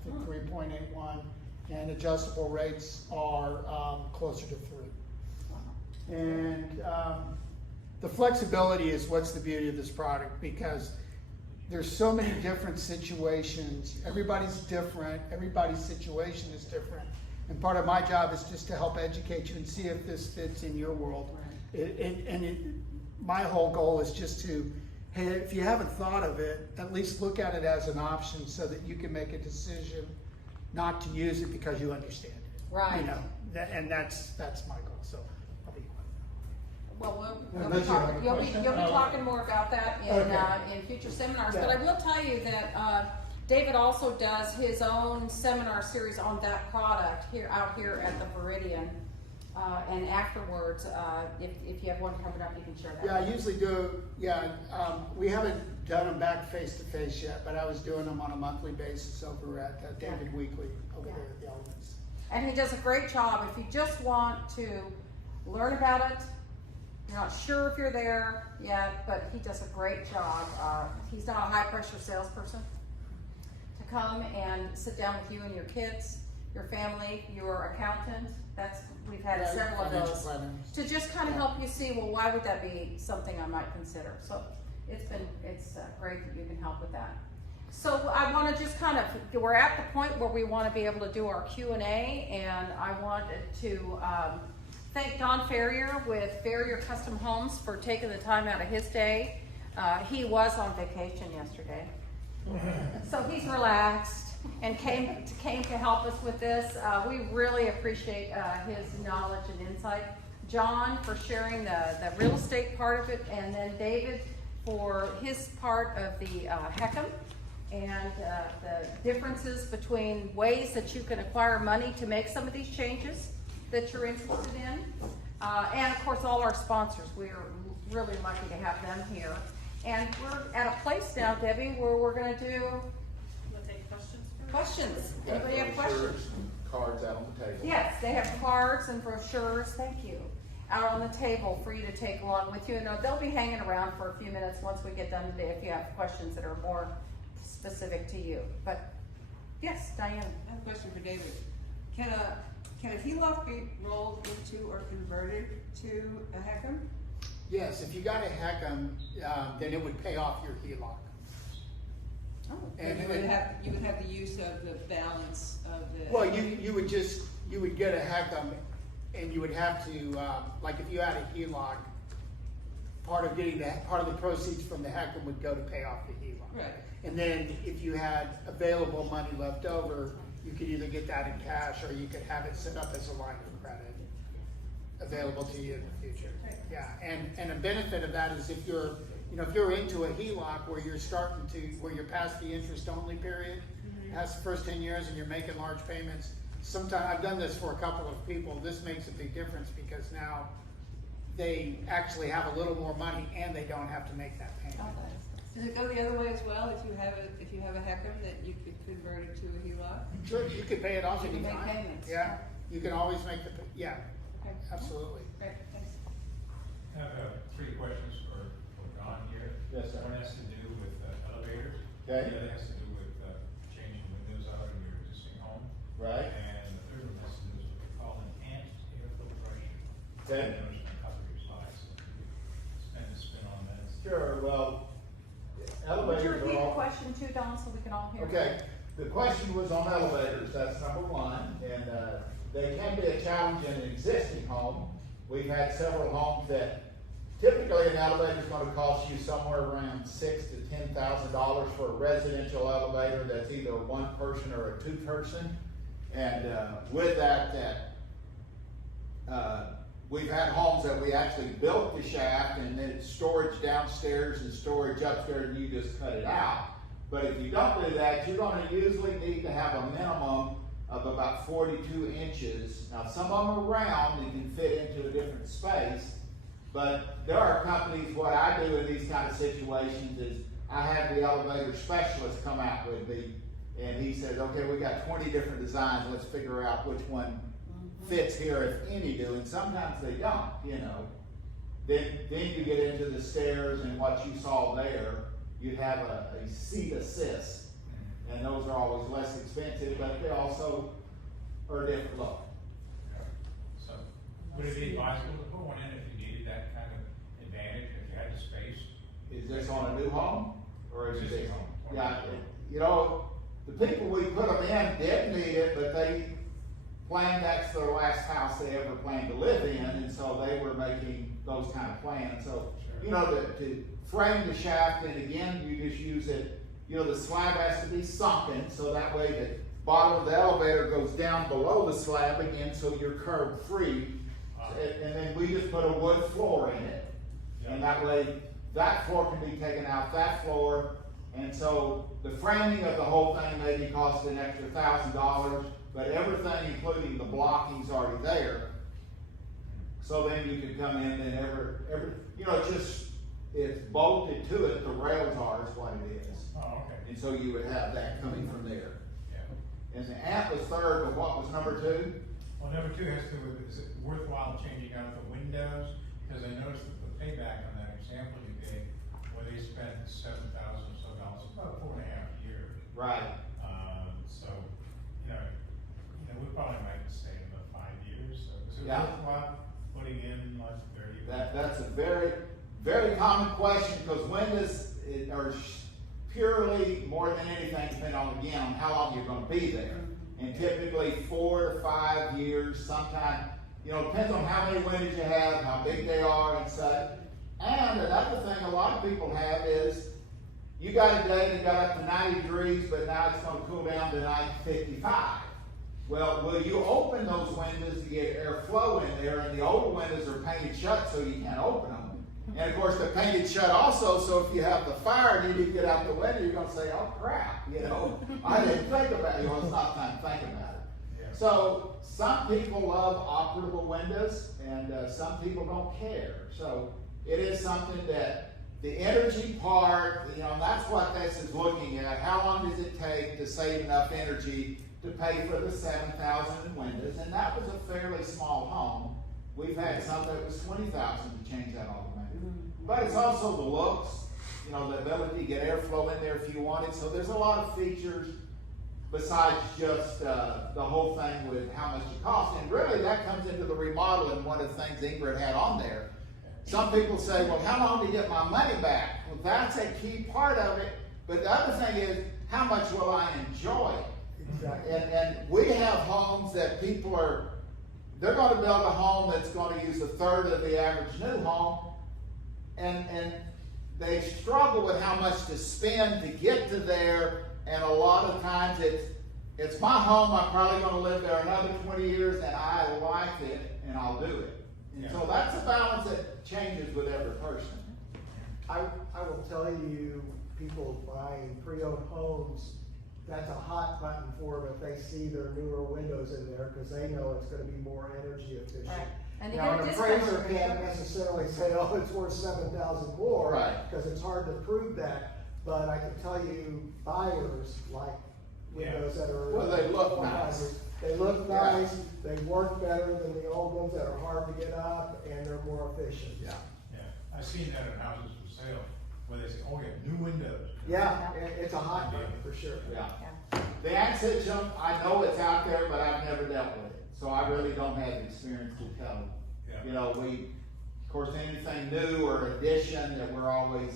think 3.81, and adjustable rates are closer to 3. And the flexibility is what's the beauty of this product, because there's so many different situations. Everybody's different. Everybody's situation is different. And part of my job is just to help educate you and see if this fits in your world. My whole goal is just to, hey, if you haven't thought of it, at least look at it as an option so that you can make a decision not to use it because you understand it. Right. You know, and that's my goal, so I'll be Well, Unless you have a you'll be question. talking more about that in future seminars, but I will tell you that, David also does his own seminar series on that product out here at the Viridian. And afterwards, if you have one coming up, you can share that. Yeah, I usually do, we haven't done them back face to face yet, but I was doing them on a monthly basis over at David Weekly over there at the Elements. And he does a great job. If you just want to learn about it, you're not sure if you're there yet, but he does a great job. He's not a high pressure salesperson. To come and sit down with you and your kids, your family, your accountant, we've had several of those, to just kind of help you see, well, why would that be something I might consider? So it's great that you can help with that. So I want to just we're at the point where we want to be able to do our Q&A, and I wanted to thank Don Ferrier with Ferrier Custom Homes for taking the time out of his day. He was on vacation yesterday, so he's relaxed and came to help us with this. We really appreciate his knowledge and insight. John for sharing the real estate part of it, and then David for his part of the HECM and the differences between ways that you can acquire money to make some of these changes that you're interested in. And of course all our sponsors, we're really lucky to have them here. And we're at a place now, Debbie, where we're gonna do questions. Anybody have questions? Brochures and cards out on the table. Yes, they have cards and brochures, thank you, out on the table for you to take along with you. And they'll be hanging around for a few minutes once we get done today if you have questions that are more specific to you. But yes, Diana. I have a question for David. Can a HELOC be rolled into or converted to a HECM? Yes, if you got a HECM, then it would pay off your HELOC. Oh, And You would have the use of the balance of the. well, you would get a HECM, and you would have to, like if you had a HELOC, part of the proceeds from the HECM would go to pay off the HELOC. Right. And then if you had available money left over, you could either get that in cash or you could have it set up as a line of credit available to you in the future. Yeah, and a benefit of that is if you're into a HELOC where you're past the interest only period, past the first 10 years and you're making large payments, sometimes, I've done this for a couple of people, this makes a big difference because now they actually have a little more money and they don't have to make that payment. Does it go the other way as well? If you have a HECM that you could convert it to a HELOC? Sure, you could pay it off You can anytime. make payments. Yeah, you can always make Okay. absolutely. Great, thanks. I have three questions for Don here. Yes, sir. One has to do with elevators. Okay. The other has to do with changing windows out in your existing home. Right. And the third one has to do with what we call enhanced air filtration. Okay. I noticed on a couple of your slides. Spend a spin on that. Sure, well, Would you elevators repeat are the all. question too, Don, so we can all hear? Okay, the question was on elevators, that's number one, and, they can be a challenge in an existing home. We've had several homes that typically an elevator is gonna cost you somewhere around $6,000 to $10,000 for a residential elevator that's either a one person or a two person. And, with that, we've had homes that we actually built the shaft and then it's storage downstairs and storage upstairs and you just cut it out. But if you don't do that, you're gonna usually need to have a minimum of about 42 inches. Now, some of them are round and can fit into a different space, but there are companies, what I do in these kind of situations is I have the elevator specialist come out with me and he says, okay, we got 20 different designs, let's figure out which one fits here, if any do, and sometimes they don't, Then you get into the stairs and what you saw there, you have a seat assist. And those are always less expensive, but they also are a different look. So, would it be advisable to put one in if you needed that kind of advantage, if you had the space? Is this on a new home or is Existing it? home. Yeah, the people we put them in did need it, but planned that's their last house they ever planned to live in, and so they were making those kind of plans. So, you know, to frame the shaft, and again, you just use it, you know, the slab has to be sunken, so that way the bottom of the elevator goes down below the slab again, so you're curb free. And then we just put a wood floor in it, and that way that floor can be taken out, that floor, and so the framing of the whole thing maybe cost an extra $1,000, but everything, including the blocking's already there. So then you can come in and every you know, it's bolted to it, the rails are is what it is. Oh, okay. And so you would have that coming from there. Yeah. And the amp was third, but what was number two? Well, number two has to do with, is it worthwhile changing out the windows? Because I noticed that the payback on that example you gave, where they spent $7,000 or so, about 4.5 years. Right. So, you know, we probably might save about 5 years, so is it Yeah. worthwhile putting in like 30? That's a very, very common question, because windows are purely, more than anything, depending on, again, on how long you're gonna be there. And typically 4 to 5 years, sometimes, you know, depends on how many windows you have, how big they are and such. And another thing a lot of people have is, you got a day that got up to 90 degrees, but now it's gonna cool down to 55. Well, will you open those windows to get airflow in there? And the older windows are painted shut, so you can't open them. And of course, they're painted shut also, so if you have the fire and you need to get out the window, you're gonna say, oh crap, you know, I didn't think about it. You know, it's not time to think about it. Yeah. So some people love operable windows, and some people don't care. So it is something that the energy part, you know, and that's what this is looking at. How long does it take to save enough energy to pay for the 7,000 in windows? And that was a fairly small home. We've had some that was 20,000 to change out all the windows. But it's also the looks, you know, the ability to get airflow in there if you want it. So there's a lot of features besides just the whole thing with how much it costs. And really that comes into the remodeling, one of the things Ingrid had on there. Some people say, well, how long to get my money back? Well, that's a key part of it. But the other thing is, how much will I enjoy it? Exactly. And we have homes that people they're going to build a home that's going to use a third of the average new home, and they struggle with how much to spend to get to there, and a lot of times it's my home, I'm probably going to live there another 20 years, and I like it, and I'll do it. And Yeah. so that's a balance that changes with every person. I will tell you, people buying pre-owned homes, that's a hot button for them if they see their newer windows in there, because they know it's gonna be more energy efficient. Right. And you Now, get a an discount. appraiser can't necessarily say, oh, it's worth 7,000 more. Right. Because it's hard to prove that, but I can tell you, buyers like windows that are. Well, they look 25 nice. years. They look Yeah. nice, they work better than the old ones that are hard to get up, and they're more efficient. Yeah. Yeah, I've seen that in houses for sale, where they say, oh yeah, new windows. Yeah, it's a hot button for sure. Yeah. The ant system, I know it's out there, but I've never dealt with it. So I really don't have the experience to tell. Yeah. You know, of course, anything new or addition that we're always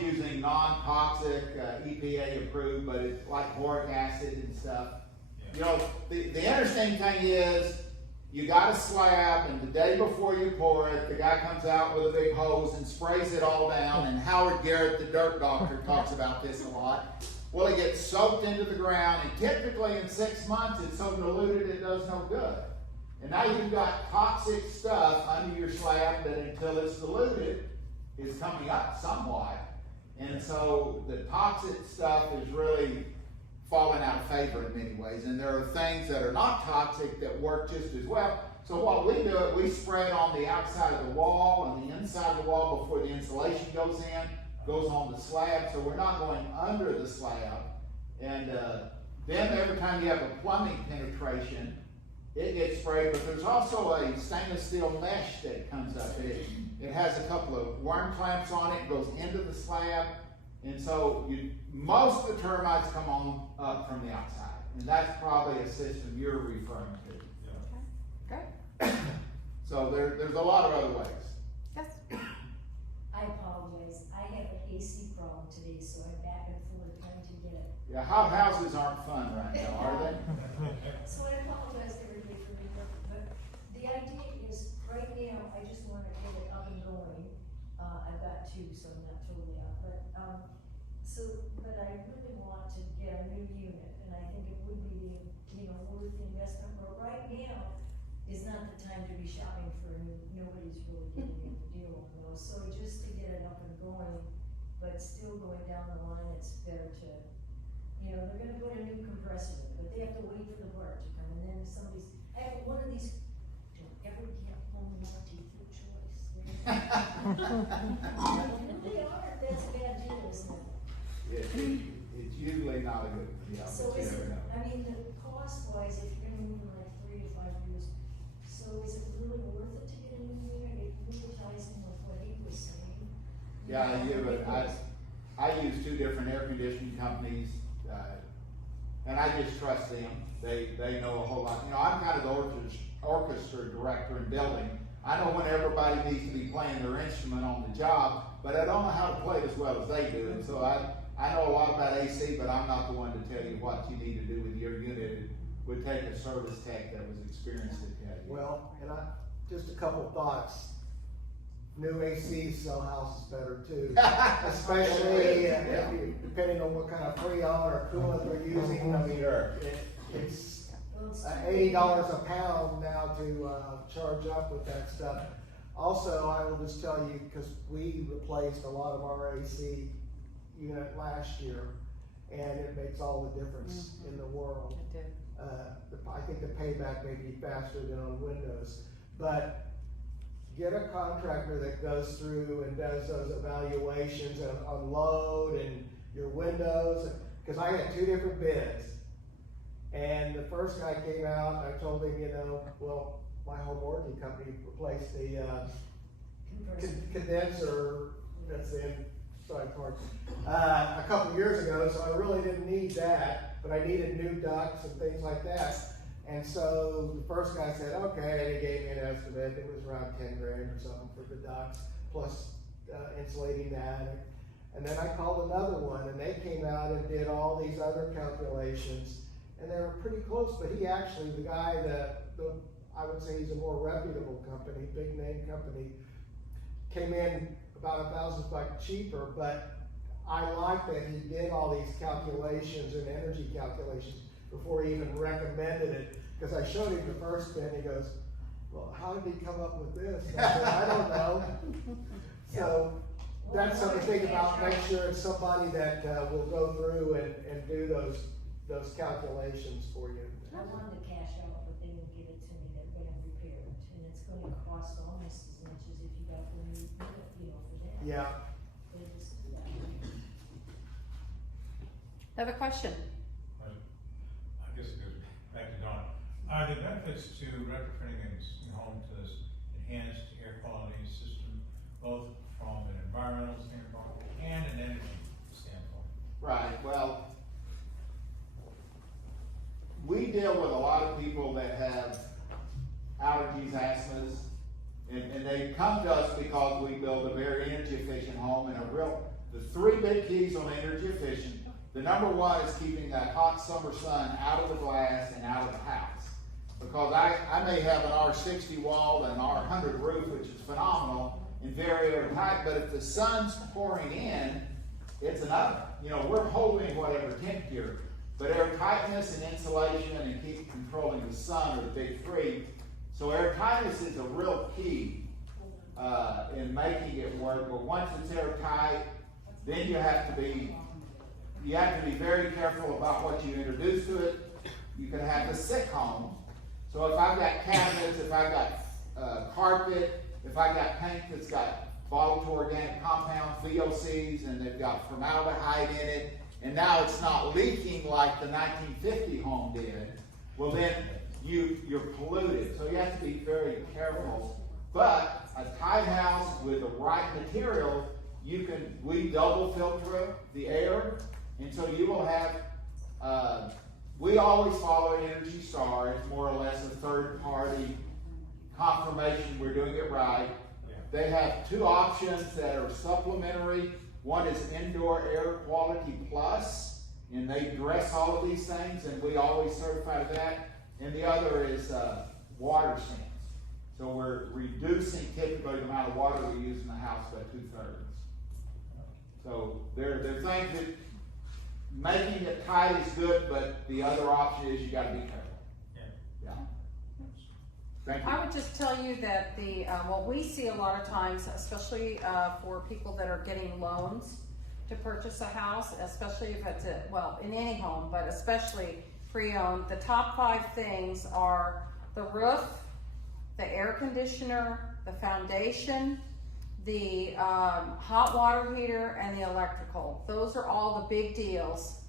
using non-toxic, EPA approved, but it's like boric acid and stuff. Yeah. You know, the interesting thing is, you got a slab, and the day before you pour it, the guy comes out with a big hose and sprays it all down, and Howard Garrett, the dirt doctor, talks about this a lot. Well, it gets soaked into the ground, and typically in 6 months, it's so diluted it does no good. And now you've got toxic stuff under your slab that until it's diluted, is coming up somewhat. And so the toxic stuff is really falling out of favor in many ways. And there are things that are not toxic that work just as well. So what we do, we spray it on the outside of the wall, on the inside of the wall before the insulation goes in, goes on the slab, so we're not going under the slab. And then every time you have a plumbing penetration, it gets sprayed, but there's also a stainless steel mesh that comes up. It has a couple of worm clamps on it, goes into the slab, and so most of the termites come on up from the outside. And that's probably a system you're referring to. Great. So there's a lot of other ways. Yes. I apologize, I have an AC problem today, so I'm back and forth trying to get it Yeah, hot houses aren't fun right now, are they? So I apologize to everybody for me, but the idea is, right now, I just wanna get it up and going. I've got two, so I'm not totally out, but I really want to get a new unit, and I think it would be, worth the investment, but right now is not the time to be shopping for a new, nobody's really getting a deal on those, so just to get it up and going, but still going down the line, it's better to, they're gonna put a new compressor in, but they have to wait for the work to come, and then somebody's, I have one of these, don't ever get home multi-food choice. They are, that's a bad deal, isn't it? It's usually not a good, So but you is never it, know. I mean, the cost wise, if you're gonna move in like 3 to 5 years, so is it really worth it to get a new unit, if you ties in with what he was saying? Yeah, I use two different air conditioning companies, and I just trust them. They know a whole lot. I'm kind of the orchestra director in building. I know when everybody needs to be playing their instrument on the job, but I don't know how to play it as well as they do. And so I know a lot about AC, but I'm not the one to tell you what you need to do with your unit. It would take a service tech that was experienced to tell you. Well, and just a couple thoughts. New ACs sell houses better too, especially depending on what kind of freon or coolant they're using. I mean, Sure. it's $80 a pound now to charge up with that stuff. Also, I will just tell you, because we replaced a lot of our AC unit last year, and it makes all the difference in the world. It did. I think the payback may be faster than on Windows, but get a contractor that goes through and does those evaluations and unload and your windows, because I had two different bids. And the first guy came out, and I told him, well, my home warranty company replaced the condenser, that's the inside part, a couple years ago, so I really didn't need that, but I needed new ducts and things like that. And so the first guy said, okay, and he gave me an estimate. It was around 10 grand or something for the ducts, plus insulating that. And then I called another one, and they came out and did all these other calculations, and they were pretty close. But he actually, the guy I would say he's a more reputable company, big name company, came in about $1,000 cheaper. But I like that he did all these calculations and energy calculations before he even recommended it, because I showed him the first bid, and he goes, well, how did he come up with this? I said, I don't know. So that's something to think about. Make sure it's somebody that will go through and do those calculations for you. I wanted to cash out, but they didn't give it to me, they're gonna repair it, and it's gonna cost almost as much as if you got the new unit, for that. Yeah. But it's, I have a question. I guess it goes back to Dawn. Are the benefits to retrofitting a home to this enhanced air quality system, both from an environmental standpoint and an energy standpoint? Right, well, we deal with a lot of people that have allergies, asthmas, and they come to us because we build a very energy efficient home, and the three big keys on energy efficient. The number one is keeping that hot summer sun out of the glass and out of the house. Because I may have an R60 wall and an R100 roof, which is phenomenal and very airtight, but if the sun's pouring in, it's an oven. We're holding whatever temperature, but airtightness and insulation and keep controlling the sun are the big three. So airtightness is a real key in making it work, but once it's airtight, then you have to be very careful about what you introduce to it. You can have a sick home. So if I've got cabinets, if I've got carpet, if I've got paint that's got volatile organic compounds, VOCs, and they've got formaldehyde in it, and now it's not leaking like the 1950 home did, well then you're polluted. So you have to be very careful. But a tight house with the right material, we double filter the air. And so you will have, we always follow Energy Star. It's more or less a third party confirmation we're doing it right. Yeah. They have two options that are supplementary. One is Indoor Air Quality Plus, and they address all of these things, and we always certify that. And the other is, water sinks. So we're reducing typically the amount of water we use in the house by 2/3. So there are things that, making it tight is good, but the other option is you gotta be careful. Yeah. Thank you. I would just tell you that what we see a lot of times, especially for people that are getting loans to purchase a house, especially if it's in any home, but especially pre-owned, the top 5 things are the roof, the air conditioner, the foundation, the hot water heater, and the electrical. Those are all the big deals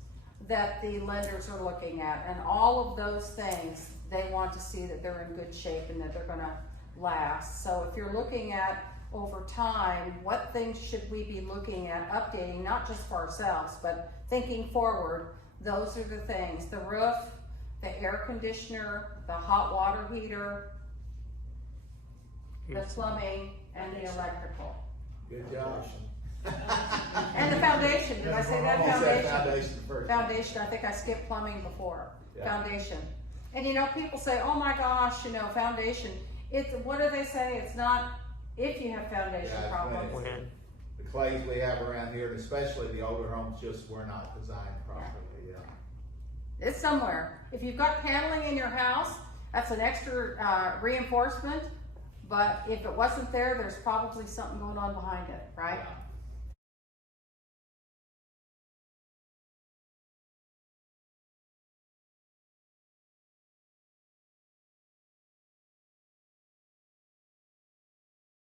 that the lenders are looking at, and all of those things, they want to see that they're in good shape and that they're gonna last. So if you're looking at over time, what things should we be looking at updating, not just for ourselves, but thinking forward, those are the things: the roof, the air conditioner, the hot water heater, the plumbing, and the electrical. Good job. And the foundation, did I say that? Almost said Foundation. foundation first. Foundation, I think I skipped plumbing before. Yeah. Foundation. And people say, oh my gosh, foundation. What do they say? It's not if you have foundation Yeah, it's problems. when it's- the clays we have around here, and especially the older homes, just were not designed properly, yeah. It's somewhere. If you've got paneling in your house, that's an extra reinforcement. But if it wasn't there, there's probably something going on behind it, right? Yeah.